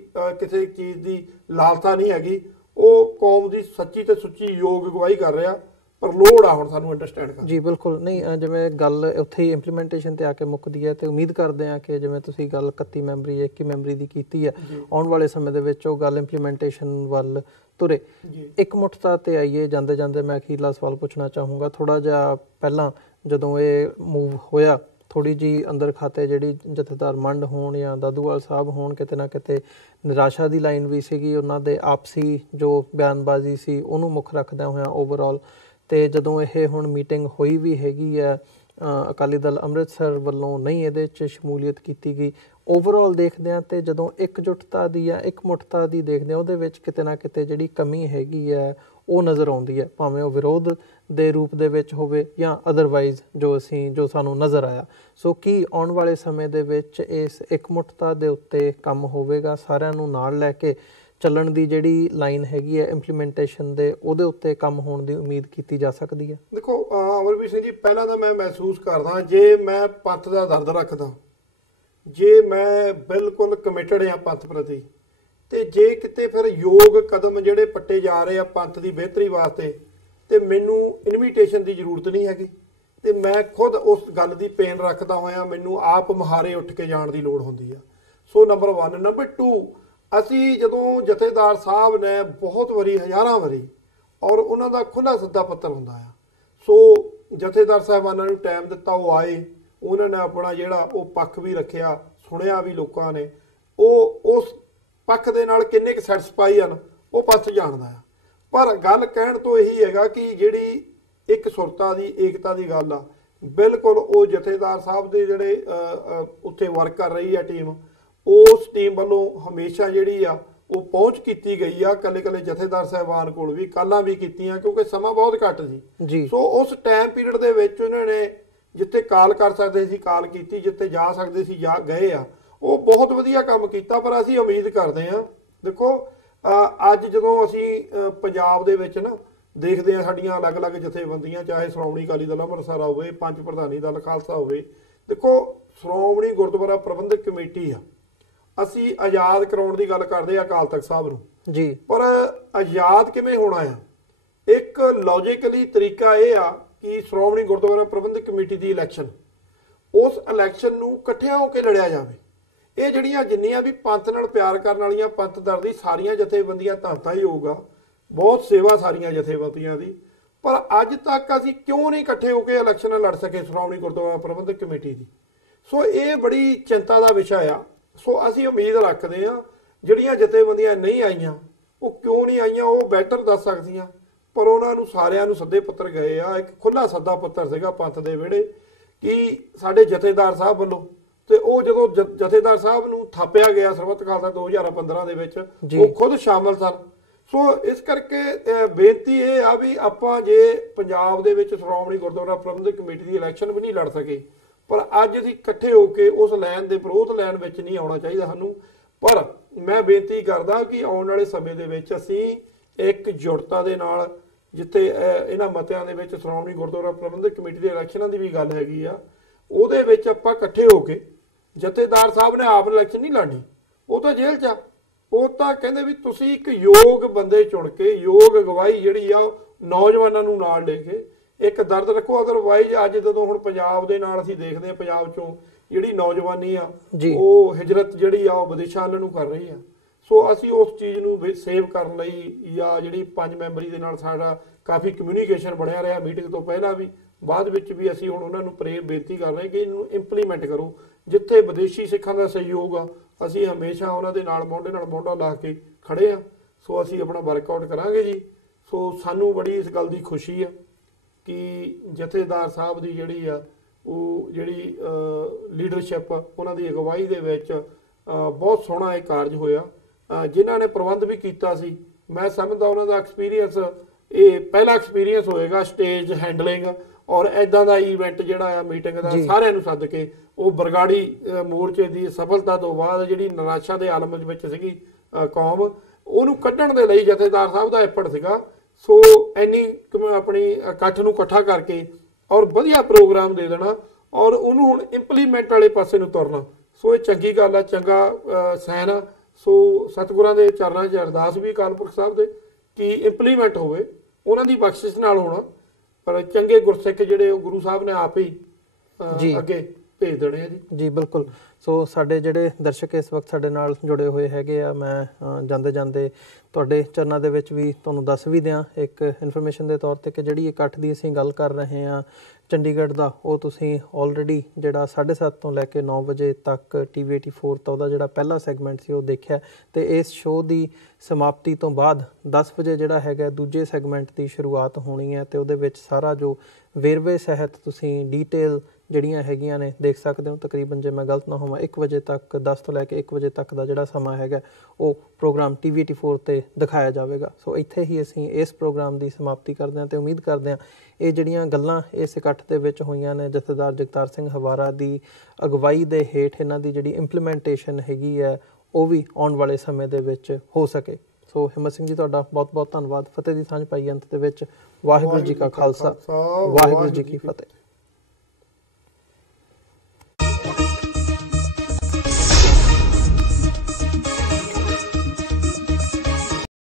ਕਿਸੇ ਚੀਜ਼ ਦੀ ਲਾਲਸਾ ਨਹੀਂ ਹੈਗੀ। ਉਹ ਕੌਮ ਦੀ ਸੱਚੀ ਤੇ ਸੁੱਚੀ ਯੋਗ ਅਗਵਾਈ ਕਰ ਰਿਹਾ, ਪਰ ਲੋੜ ਆ ਹੁਣ ਸਾਨੂੰ ਅੰਡਰਸਟੈਂਡ ਕਰਨਾ। ਜੀ ਬਿਲਕੁਲ। ਨਹੀਂ, ਜਿਵੇਂ ਗੱਲ ਉੱਥੇ ਹੀ ਇੰਪਲੀਮੈਂਟੇਸ਼ਨ ਤੇ ਆ ਕੇ ਮੁੱਕਦੀ ਹੈ, ਤੇ ਉਮੀਦ ਕਰਦੇ ਹਾਂ ਕਿ ਜਿਵੇਂ ਤੁਸੀਂ ਗੱਲ 31 ਮੈਂਬਰੀ 21 ਮੈਂਬਰੀ ਦੀ ਕੀਤੀ ਹੈ, ਆਉਣ ਵਾਲੇ ਸਮੇਂ ਦੇ ਵਿੱਚ ਉਹ ਗੱਲ ਇੰਪਲੀਮੈਂਟੇਸ਼ਨ ਵੱਲ ਤੁਰੇ। ਇੱਕ ਮੁੱਠਤਾ ਤੇ ਆਈਏ ਜਾਂਦੇ ਜਾਂਦੇ, ਮੈਂ ਅਖੀਰਲਾ ਸਵਾਲ ਪੁੱਛਣਾ ਚਾਹੂੰਗਾ। ਥੋੜਾ ਜਿਹਾ ਪਹਿਲਾਂ ਜਦੋਂ ਇਹ ਮੂਵ ਹੋਇਆ, ਥੋੜੀ ਜੀ ਅੰਦਰ ਖਾਤੇ ਜਿਹੜੀ ਜਥੇਦਾਰ ਮੰਡ ਹੋਣ ਜਾਂ ਦਾਦੂਵਾਲ ਸਾਹਿਬ ਹੋਣ, ਕਿਤੇ ਨਾ ਕਿਤੇ ਨਿਰਾਸ਼ਾ ਦੀ ਲਾਈਨ ਵੀ ਸੀਗੀ ਉਹਨਾਂ ਦੇ ਆਪਸੀ ਜੋ ਬਿਆਨਬਾਜ਼ੀ ਸੀ ਉਹਨੂੰ ਮੁੱਖ ਰੱਖਦਿਆਂ ਹੋਇਆਂ ਓਵਰਆਲ। ਤੇ ਜਦੋਂ ਇਹ ਹੁਣ ਮੀਟਿੰਗ ਹੋਈ ਵੀ ਹੈਗੀ ਹੈ, ਅਕਾਲੀ ਦਲ ਅੰਮ੍ਰਿਤਸਰ ਵੱਲੋਂ ਨਹੀਂ ਇਹਦੇ 'ਚ ਸ਼ਮੂਲੀਅਤ ਕੀਤੀ ਗਈ। ਓਵਰਆਲ ਦੇਖਦੇ ਹਾਂ ਤੇ ਜਦੋਂ ਇਕਜੁੱਟਤਾ ਦੀ ਜਾਂ ਇਕਮੁੱਠਤਾ ਦੀ ਦੇਖਦੇ ਹਾਂ, ਉਹਦੇ ਵਿੱਚ ਕਿਤੇ ਨਾ ਕਿਤੇ ਜਿਹੜੀ ਕਮੀ ਹੈਗੀ ਹੈ ਉਹ ਨਜ਼ਰ ਆਉਂਦੀ ਹੈ, ਭਾਵੇਂ ਉਹ ਵਿਰੋਧ ਦੇ ਰੂਪ ਦੇ ਵਿੱਚ ਹੋਵੇ ਜਾਂ ਅਦਰਵਾਈਜ਼ ਜੋ ਸਾਨੂੰ ਨਜ਼ਰ ਆਇਆ। ਸੋ ਕੀ ਆਉਣ ਵਾਲੇ ਸਮੇਂ ਦੇ ਵਿੱਚ ਇਸ ਇਕਮੁੱਠਤਾ ਦੇ ਉੱਤੇ ਕੰਮ ਹੋਵੇਗਾ, ਸਾਰਿਆਂ ਨੂੰ ਨਾਲ ਲੈ ਕੇ ਚੱਲਣ ਦੀ ਜਿਹੜੀ ਲਾਈਨ ਹੈਗੀ ਹੈ ਇੰਪਲੀਮੈਂਟੇਸ਼ਨ ਦੇ, ਉਹਦੇ ਉੱਤੇ ਕੰਮ ਹੋਣ ਦੀ ਉਮੀਦ ਕੀਤੀ ਜਾ ਸਕਦੀ ਹੈ? ਦੇਖੋ ਅਮਰਵੀਰ ਸਿੰਘ ਜੀ, ਪਹਿਲਾਂ ਤਾਂ ਮੈਂ ਮਹਿਸੂਸ ਕਰਦਾ, ਜੇ ਮੈਂ ਪੰਥ ਦਾ ਦਰਦ ਰੱਖਦਾ, ਜੇ ਮੈਂ ਬਿਲਕੁਲ ਕਮਿਟਡ ਹਾਂ ਪੰਥ ਪ੍ਰਤੀ, ਤੇ ਜੇ ਕਿਤੇ ਫਿਰ ਯੋਗ ਕਦਮ ਜਿਹੜੇ ਪੱਟੇ ਜਾ ਰਹੇ ਆ ਪੰਥ ਦੀ ਬਿਹਤਰੀ ਵਾਸਤੇ, ਤੇ ਮੈਨੂੰ ਇਨਵੀਟੇਸ਼ਨ ਦੀ ਜ਼ਰੂਰਤ ਨਹੀਂ ਹੈਗੀ। ਤੇ ਮੈਂ ਖੁਦ ਉਸ ਗੱਲ ਦੀ ਪੇਨ ਰੱਖਦਾ ਹੋਇਆ ਮੈਨੂੰ ਆਪ ਮੁਹਾਰੇ ਉੱਠ ਕੇ ਜਾਣ ਦੀ ਲੋੜ ਹੁੰਦੀ ਆ। ਸੋ ਨੰਬਰ 1। ਨੰਬਰ 2, ਅਸੀਂ ਜਦੋਂ ਜਥੇਦਾਰ ਸਾਹਿਬ ਨੇ ਬਹੁਤ ਵਾਰੀ, ਹਜ਼ਾਰਾਂ ਵਾਰੀ, ਔਰ ਉਹਨਾਂ ਦਾ ਖੁੱਲ੍ਹਾ ਸੱਦਾ ਪੱਤਰ ਹੁੰਦਾ ਆ, ਸੋ ਜਥੇਦਾਰ ਸਾਹਿਬਾਨਾਂ ਨੂੰ ਟਾਈਮ ਦਿੱਤਾ, ਉਹ ਆਏ, ਉਹਨਾਂ ਨੇ ਆਪਣਾ ਜਿਹੜਾ ਉਹ ਪੱਖ ਵੀ ਰੱਖਿਆ, ਸੁਣਿਆ ਵੀ ਲੋਕਾਂ ਨੇ। ਉਹ ਉਸ ਪੱਖ ਦੇ ਨਾਲ ਕਿੰਨੇ ਕੁ ਸੈਟਿਸਫਾਈ ਹਨ ਉਹ ਪੰਥ ਜਾਣਦਾ ਆ। ਪਰ ਗੱਲ ਕਹਿਣ ਤੋਂ ਇਹੀ ਹੈਗਾ ਕਿ ਜਿਹੜੀ ਇੱਕ ਸੁਰਤਾ ਦੀ, ਏਕਤਾ ਦੀ ਗੱਲ ਆ, ਬਿਲਕੁਲ ਉਹ ਜਥੇਦਾਰ ਸਾਹਿਬ ਦੇ ਜਿਹੜੇ ਉੱਥੇ ਵਰਕ ਕਰ ਰਹੀ ਆ ਟੀਮ, ਉਸ ਟੀਮ ਵੱਲੋਂ ਹਮੇਸ਼ਾ ਜਿਹੜੀ ਆ ਉਹ ਪਹੁੰਚ ਕੀਤੀ ਗਈ ਆ। ਕੱਲੇ ਕੱਲੇ ਜਥੇਦਾਰ ਸਾਹਿਬਾਨ ਕੋਲ ਵੀ ਕਾਲਾਂ ਵੀ ਕੀਤੀਆਂ, ਕਿਉਂਕਿ ਸਮਾਂ ਬਹੁਤ ਘੱਟ ਸੀ। ਸੋ ਉਸ ਟਾਈਮ ਪੀਰੀਅਡ ਦੇ ਵਿੱਚ ਉਹਨਾਂ ਨੇ ਜਿੱਥੇ ਕਾਲ ਕਰ ਸਕਦੇ ਸੀ ਕਾਲ ਕੀਤੀ, ਜਿੱਥੇ ਜਾ ਸਕਦੇ ਸੀ ਜਾ ਗਏ ਆ। ਉਹ ਬਹੁਤ ਵਧੀਆ ਕੰਮ ਕੀਤਾ। ਪਰ ਅਸੀਂ ਉਮੀਦ ਕਰਦੇ ਹਾਂ, ਦੇਖੋ ਅੱਜ ਜਦੋਂ ਅਸੀਂ ਪੰਜਾਬ ਦੇ ਵਿੱਚ ਨਾ ਦੇਖਦੇ ਹਾਂ ਸਾਡੀਆਂ ਅਲੱਗ-ਅਲੱਗ ਜਥੇਬੰਦੀਆਂ, ਚਾਹੇ ਸ਼੍ਰੋਮਣੀ ਅਕਾਲੀ ਦਲ ਅੰਮ੍ਰਿਤਸਰ ਹੋਵੇ, ਪੰਜ ਪ੍ਰਧਾਨੀ ਦਲ ਖਾਲਸਾ ਹੋਵੇ, ਦੇਖੋ ਸ਼੍ਰੋਮਣੀ ਗੁਰਦੁਆਰਾ ਪ੍ਰਬੰਧਕ ਕਮੇਟੀ ਆ, ਅਸੀਂ ਆਜ਼ਾਦ ਕਰਾਉਣ ਦੀ ਗੱਲ ਕਰਦੇ ਆ ਅਕਾਲ ਤਖਤ ਸਾਹਿਬ ਨੂੰ ਜੀ। ਪਰ ਆਜ਼ਾਦ ਕਿਵੇਂ ਹੋਣਾ ਆ? ਇੱਕ ਲੌਜੀਕਲੀ ਤਰੀਕਾ ਇਹ ਆ ਕਿ ਸ਼੍ਰੋਮਣੀ ਗੁਰਦੁਆਰਾ ਪ੍ਰਬੰਧਕ ਕਮੇਟੀ ਦੀ ਇਲੈਕਸ਼ਨ, ਉਸ ਇਲੈਕਸ਼ਨ ਨੂੰ ਇਕੱਠਿਆਂ ਹੋ ਕੇ ਲੜਿਆ ਜਾਵੇ। ਇਹ ਜਿਹੜੀਆਂ ਜਿੰਨੀਆਂ ਵੀ ਪੰਥ ਨਾਲ ਪਿਆਰ ਕਰਨ ਵਾਲੀਆਂ ਪੰਥ ਦਰਦੀ ਸਾਰੀਆਂ ਜਥੇਬੰਦੀਆਂ ਧੰਤਾ ਹੀ ਹੋਊਗਾ, ਬਹੁਤ ਸੇਵਾ ਸਾਰੀਆਂ ਜਥੇਬੰਦੀਆਂ ਦੀ, ਪਰ ਅੱਜ ਤੱਕ ਅਸੀਂ ਕਿਉਂ ਨਹੀਂ ਇਕੱਠੇ ਹੋ ਕੇ ਇਲੈਕਸ਼ਨ ਲੜ ਸਕੇ ਸ਼੍ਰੋਮਣੀ ਗੁਰਦੁਆਰਾ ਪ੍ਰਬੰਧਕ ਕਮੇਟੀ ਦੀ? ਸੋ ਇਹ ਬੜੀ ਚਿੰਤਾ ਦਾ ਵਿਸ਼ਾ ਆ। ਸੋ ਅਸੀਂ ਉਮੀਦ ਰੱਖਦੇ ਹਾਂ ਜਿਹੜੀਆਂ ਜਥੇਬੰਦੀਆਂ ਨਹੀਂ ਆਈਆਂ, ਉਹ ਕਿਉਂ ਨਹੀਂ ਆਈਆਂ ਉਹ ਬੈਟਰ ਦੱਸ ਸਕਦੀਆਂ, ਪਰ ਉਹਨਾਂ ਨੂੰ ਸਾਰਿਆਂ ਨੂੰ ਸੱਦੇ ਪੱਤਰ ਗਏ ਆ। ਇੱਕ ਖੁੱਲ੍ਹਾ ਸੱਦਾ ਪੱਤਰ ਸੀਗਾ ਪੰਥ ਦੇ ਵਿਹੜੇ ਕਿ ਸਾਡੇ ਜਥੇਦਾਰ ਸਾਹਿਬ ਵੱਲੋਂ, ਤੇ ਉਹ ਜਦੋਂ ਜਥੇਦਾਰ ਸਾਹਿਬ ਨੂੰ ਥਾਪਿਆ ਗਿਆ ਸਰਬੱਤ ਖਾਲਸਾ 2015 ਦੇ ਵਿੱਚ, ਉਹ ਖੁਦ ਸ਼ਾਮਲ ਸਨ। ਸੋ ਇਸ ਕਰਕੇ ਬੇਨਤੀ ਇਹ ਆ ਵੀ ਆਪਾਂ ਜੇ ਪੰਜਾਬ ਦੇ ਵਿੱਚ ਸ਼੍ਰੋਮਣੀ ਗੁਰਦੁਆਰਾ ਪ੍ਰਬੰਧਕ ਕਮੇਟੀ ਦੀ ਇਲੈਕਸ਼ਨ ਵੀ ਨਹੀਂ ਲੜ ਸਕੇ, ਪਰ ਅੱਜ ਅਸੀਂ ਇਕੱਠੇ ਹੋ ਕੇ ਉਸ ਲਾਈਨ ਦੇ ਵਿਰੋਧ ਲਾਈਨ ਵਿੱਚ ਨਹੀਂ ਆਉਣਾ ਚਾਹੀਦਾ ਸਾਨੂੰ। ਪਰ ਮੈਂ ਬੇਨਤੀ ਕਰਦਾ ਕਿ ਆਉਣ ਵਾਲੇ ਸਮੇਂ ਦੇ ਵਿੱਚ ਅਸੀਂ ਇੱਕ ਜੁੜਤਾ ਦੇ ਨਾਲ, ਜਿੱਥੇ ਇਹਨਾਂ ਮਤਿਆਂ ਦੇ ਵਿੱਚ ਸ਼੍ਰੋਮਣੀ ਗੁਰਦੁਆਰਾ ਪ੍ਰਬੰਧਕ ਕਮੇਟੀ ਦੇ ਇਲੈਕਸ਼ਨਾਂ ਦੀ ਵੀ ਗੱਲ ਹੈਗੀ ਆ, ਉਹਦੇ ਵਿੱਚ ਆਪਾਂ ਇਕੱਠੇ ਹੋ ਕੇ, ਜਥੇਦਾਰ ਸਾਹਿਬ ਨੇ ਆਪ ਇਲੈਕਸ਼ਨ ਨਹੀਂ ਲੜਨੀ, ਉਹ ਤਾਂ ਜੇਲ੍ਹ 'ਚ ਆ। ਉਹ ਤਾਂ ਕਹਿੰਦੇ ਵੀ ਤੁਸੀਂ ਇੱਕ ਯੋਗ ਬੰਦੇ ਚੁਣ ਕੇ, ਯੋਗ ਅਗਵਾਈ ਜਿਹੜੀ ਆ ਨੌਜਵਾਨਾਂ ਨੂੰ ਨਾਲ ਲੈ ਕੇ ਇੱਕ ਦਰਦ ਰੱਖੋ। ਅਦਰਵਾਈਜ਼ ਅੱਜ ਜਦੋਂ ਹੁਣ ਪੰਜਾਬ ਦੇ ਨਾਲ ਅਸੀਂ ਦੇਖਦੇ ਹਾਂ, ਪੰਜਾਬ 'ਚੋਂ ਜਿਹੜੀ ਨੌਜਵਾਨੀ ਆ ਉਹ ਹਿਜਰਤ ਜਿਹੜੀ ਆ ਉਹ ਵਿਦੇਸ਼ਾਂ ਵੱਲ ਨੂੰ ਕਰ ਰਹੀ ਆ। ਸੋ ਅਸੀਂ ਉਸ ਚੀਜ਼ ਨੂੰ ਸੇਵ ਕਰਨ ਲਈ, ਜਾਂ ਜਿਹੜੀ 5 ਮੈਂਬਰੀ ਦੇ ਨਾਲ ਸਾਡਾ ਕਾਫੀ ਕਮਿਊਨੀਕੇਸ਼ਨ ਬਣਿਆ ਰਿਹਾ ਮੀਟਿੰਗ ਤੋਂ ਪਹਿਲਾਂ ਵੀ, ਬਾਅਦ ਵਿੱਚ ਵੀ, ਅਸੀਂ ਹੁਣ ਉਹਨਾਂ ਨੂੰ ਬੇਨਤੀ ਕਰ ਰਹੇ ਕਿ ਇਹਨੂੰ ਇੰਪਲੀਮੈਂਟ ਕਰੋ। ਜਿੱਥੇ ਵਿਦੇਸ਼ੀ ਸਿੱਖਾਂ ਦਾ ਸਹਿਯੋਗ ਆ, ਅਸੀਂ ਹਮੇਸ਼ਾ ਉਹਨਾਂ ਦੇ ਨਾਲ ਮੋਢੇ ਨਾਲ ਮੋਢਾ ਲਾ ਕੇ ਖੜੇ ਆ। ਸੋ ਅਸੀਂ ਆਪਣਾ ਵਰਕਆਊਟ ਕਰਾਂਗੇ ਜੀ। ਸੋ ਸਾਨੂੰ ਬੜੀ ਇਸ ਗੱਲ ਦੀ ਖੁਸ਼ੀ ਆ ਕਿ ਜਥੇਦਾਰ ਸਾਹਿਬ ਦੀ ਜਿਹੜੀ ਆ ਉਹ ਜਿਹੜੀ ਲੀਡਰਸ਼ਿਪ, ਉਹਨਾਂ ਦੀ ਅਗਵਾਈ ਦੇ ਵਿੱਚ ਬਹੁਤ ਸੋਹਣਾ ਇਹ ਕਾਰਜ ਹੋਇਆ। ਜਿਨ੍ਹਾਂ ਨੇ ਪ੍ਰਬੰਧ ਵੀ ਕੀਤਾ ਸੀ, ਮੈਂ ਸਮਝਦਾ ਉਹਨਾਂ ਦਾ ਐਕਸਪੀਰੀਅੰਸ, ਇਹ ਪਹਿਲਾ ਐਕਸਪੀਰੀਅੰਸ ਹੋਏਗਾ ਸਟੇਜ ਹੈਂਡਲਿੰਗ ਔਰ ਇਦਾਂ ਦਾ ਈਵੈਂਟ ਜਿਹੜਾ ਆ ਮੀਟਿੰਗ ਦਾ, ਸਾਰਿਆਂ ਨੂੰ ਸੱਦ ਕੇ ਉਹ ਬਰਗਾੜੀ ਮੋਰਚੇ ਦੀ ਸਫਲਤਾ ਤੋਂ ਬਾਅਦ ਜਿਹੜੀ ਨਿਰਾਸ਼ਾ ਦੇ ਆਲਮ ਵਿੱਚ ਸੀਗੀ ਕੌਮ, ਉਹਨੂੰ ਕੱਢਣ ਦੇ ਲਈ ਜਥੇਦਾਰ ਸਾਹਿਬ ਦਾ ਐਫਰਟ ਸੀਗਾ। ਸੋ ਇੰਨੀ ਆਪਣੀ ਇਕੱਠ ਨੂੰ ਇਕੱਠਾ ਕਰਕੇ ਔਰ ਵਧੀਆ ਪ੍ਰੋਗਰਾਮ ਦੇ ਦੇਣਾ ਔਰ ਉਹਨੂੰ ਹੁਣ ਇੰਪਲੀਮੈਂਟ ਵਾਲੇ ਪਾਸੇ ਨੂੰ ਤੁਰਨਾ। ਸੋ ਇਹ ਚੰਗੀ ਗੱਲ ਆ, ਚੰਗਾ ਸਾਈਨ ਆ। ਸੋ ਸਤਿਗੁਰਾਂ ਦੇ ਚਰਨਾਂ 'ਚ ਅਰਦਾਸ ਵੀ ਅਕਾਲ ਪੁਰਖ ਸਾਹਿਬ ਦੇ ਕਿ ਇੰਪਲੀਮੈਂਟ ਹੋਵੇ, ਉਹਨਾਂ ਦੀ ਬਖਸ਼ਿਸ਼ ਨਾਲ ਹੋਣਾ। ਪਰ ਚੰਗੇ ਗੁਰਸਿੱਖ ਜਿਹੜੇ ਉਹ ਗੁਰੂ ਸਾਹਿਬ ਨੇ ਆਪ ਹੀ ਅੱਗੇ ਭੇਜ ਦੇਣੇ ਆ ਜੀ। ਜੀ ਬਿਲਕੁਲ। ਸੋ ਸਾਡੇ ਜਿਹੜੇ ਦਰਸ਼ਕ ਇਸ ਵਕਤ ਸਾਡੇ ਨਾਲ ਜੁੜੇ ਹੋਏ ਹੈਗੇ ਆ, ਮੈਂ ਜਾਂਦੇ ਜਾਂਦੇ ਤੁਹਾਡੇ ਚਰਨਾਂ ਦੇ ਵਿੱਚ ਵੀ ਤੁਹਾਨੂੰ ਦੱਸ ਵੀ ਦਿਆਂ ਇੱਕ ਇਨਫੋਰਮੇਸ਼ਨ ਦੇ ਤੌਰ ਤੇ ਕਿ ਜਿਹੜੀ ਇਕੱਠ ਦੀ ਅਸੀਂ ਗੱਲ ਕਰ ਰਹੇ ਹਾਂ ਚੰਡੀਗੜ੍ਹ ਦਾ, ਉਹ ਤੁਸੀਂ ਆਲਰੇਡੀ ਜਿਹੜਾ 7:30 ਤੋਂ ਲੈ ਕੇ 9 ਵਜੇ ਤੱਕ TV 84 ਤਾਂ ਉਹਦਾ ਜਿਹੜਾ ਪਹਿਲਾ ਸੈਗਮੈਂਟ ਸੀ ਉਹ ਦੇਖਿਆ। ਤੇ ਇਸ ਸ਼ੋਅ ਦੀ ਸਮਾਪਤੀ ਤੋਂ ਬਾਅਦ 10 ਵਜੇ ਜਿਹੜਾ ਹੈਗਾ ਦੂਜੇ ਸੈਗਮੈਂਟ ਦੀ ਸ਼ੁਰੂਆਤ ਹੋਣੀ ਹੈ ਤੇ ਉਹਦੇ ਵਿੱਚ ਸਾਰਾ ਜੋ ਵੇਰਵੇ ਸਹਿਤ ਤੁਸੀਂ ਡੀਟੇਲ ਜਿਹੜੀਆਂ ਹੈਗੀਆਂ ਨੇ ਦੇਖ ਸਕਦੇ ਹੋ। ਤਕਰੀਬਨ ਜੇ ਮੈਂ ਗਲਤ ਨਾ ਹੋਵਾਂ 1 ਵਜੇ ਤੱਕ, 10 ਤੋਂ ਲੈ ਕੇ 1 ਵਜੇ ਤੱਕ ਦਾ ਜਿਹੜਾ ਸਮਾਂ ਹੈਗਾ ਉਹ ਪ੍ਰੋਗਰਾਮ TV 84 ਤੇ ਦਿਖਾਇਆ ਜਾਵੇਗਾ। ਸੋ ਇੱਥੇ ਹੀ ਅਸੀਂ ਇਸ ਪ੍ਰੋਗਰਾਮ ਦੀ ਸਮਾਪਤੀ ਕਰਦੇ ਹਾਂ ਤੇ ਉਮੀਦ ਕਰਦੇ ਹਾਂ ਇਹ ਜਿਹੜੀਆਂ ਗੱਲਾਂ ਇਸ ਇਕੱਠ ਦੇ ਵਿੱਚ ਹੋਈਆਂ ਨੇ ਜਥੇਦਾਰ ਜਗਤਾਰ ਸਿੰਘ ਹਵਾਰਾ ਦੀ ਅਗਵਾਈ ਦੇ ਹੇਠ ਇਹਨਾਂ ਦੀ ਜਿਹੜੀ ਇੰਪਲੀਮੈਂਟੇਸ਼ਨ ਹੈਗੀ ਹੈ ਉਹ ਵੀ ਆਉਣ ਵਾਲੇ ਸਮੇਂ ਦੇ ਵਿੱਚ ਹੋ ਸਕੇ। ਸੋ ਹਿੰਮਤ ਸਿੰਘ ਜੀ ਤੁਹਾਡਾ ਬਹੁਤ ਬਹੁਤ ਧੰਨਵਾਦ। ਫਤਿਹ ਦੀ ਸਾਂਝ ਪਾਈ ਅੰਤ ਦੇ ਵਿੱਚ। ਵਾਹਿਗੁਰੂ ਜੀ ਕਾ ਖਾਲਸਾ, ਵਾਹਿਗੁਰੂ ਜੀ ਕੀ ਫਤਿਹ।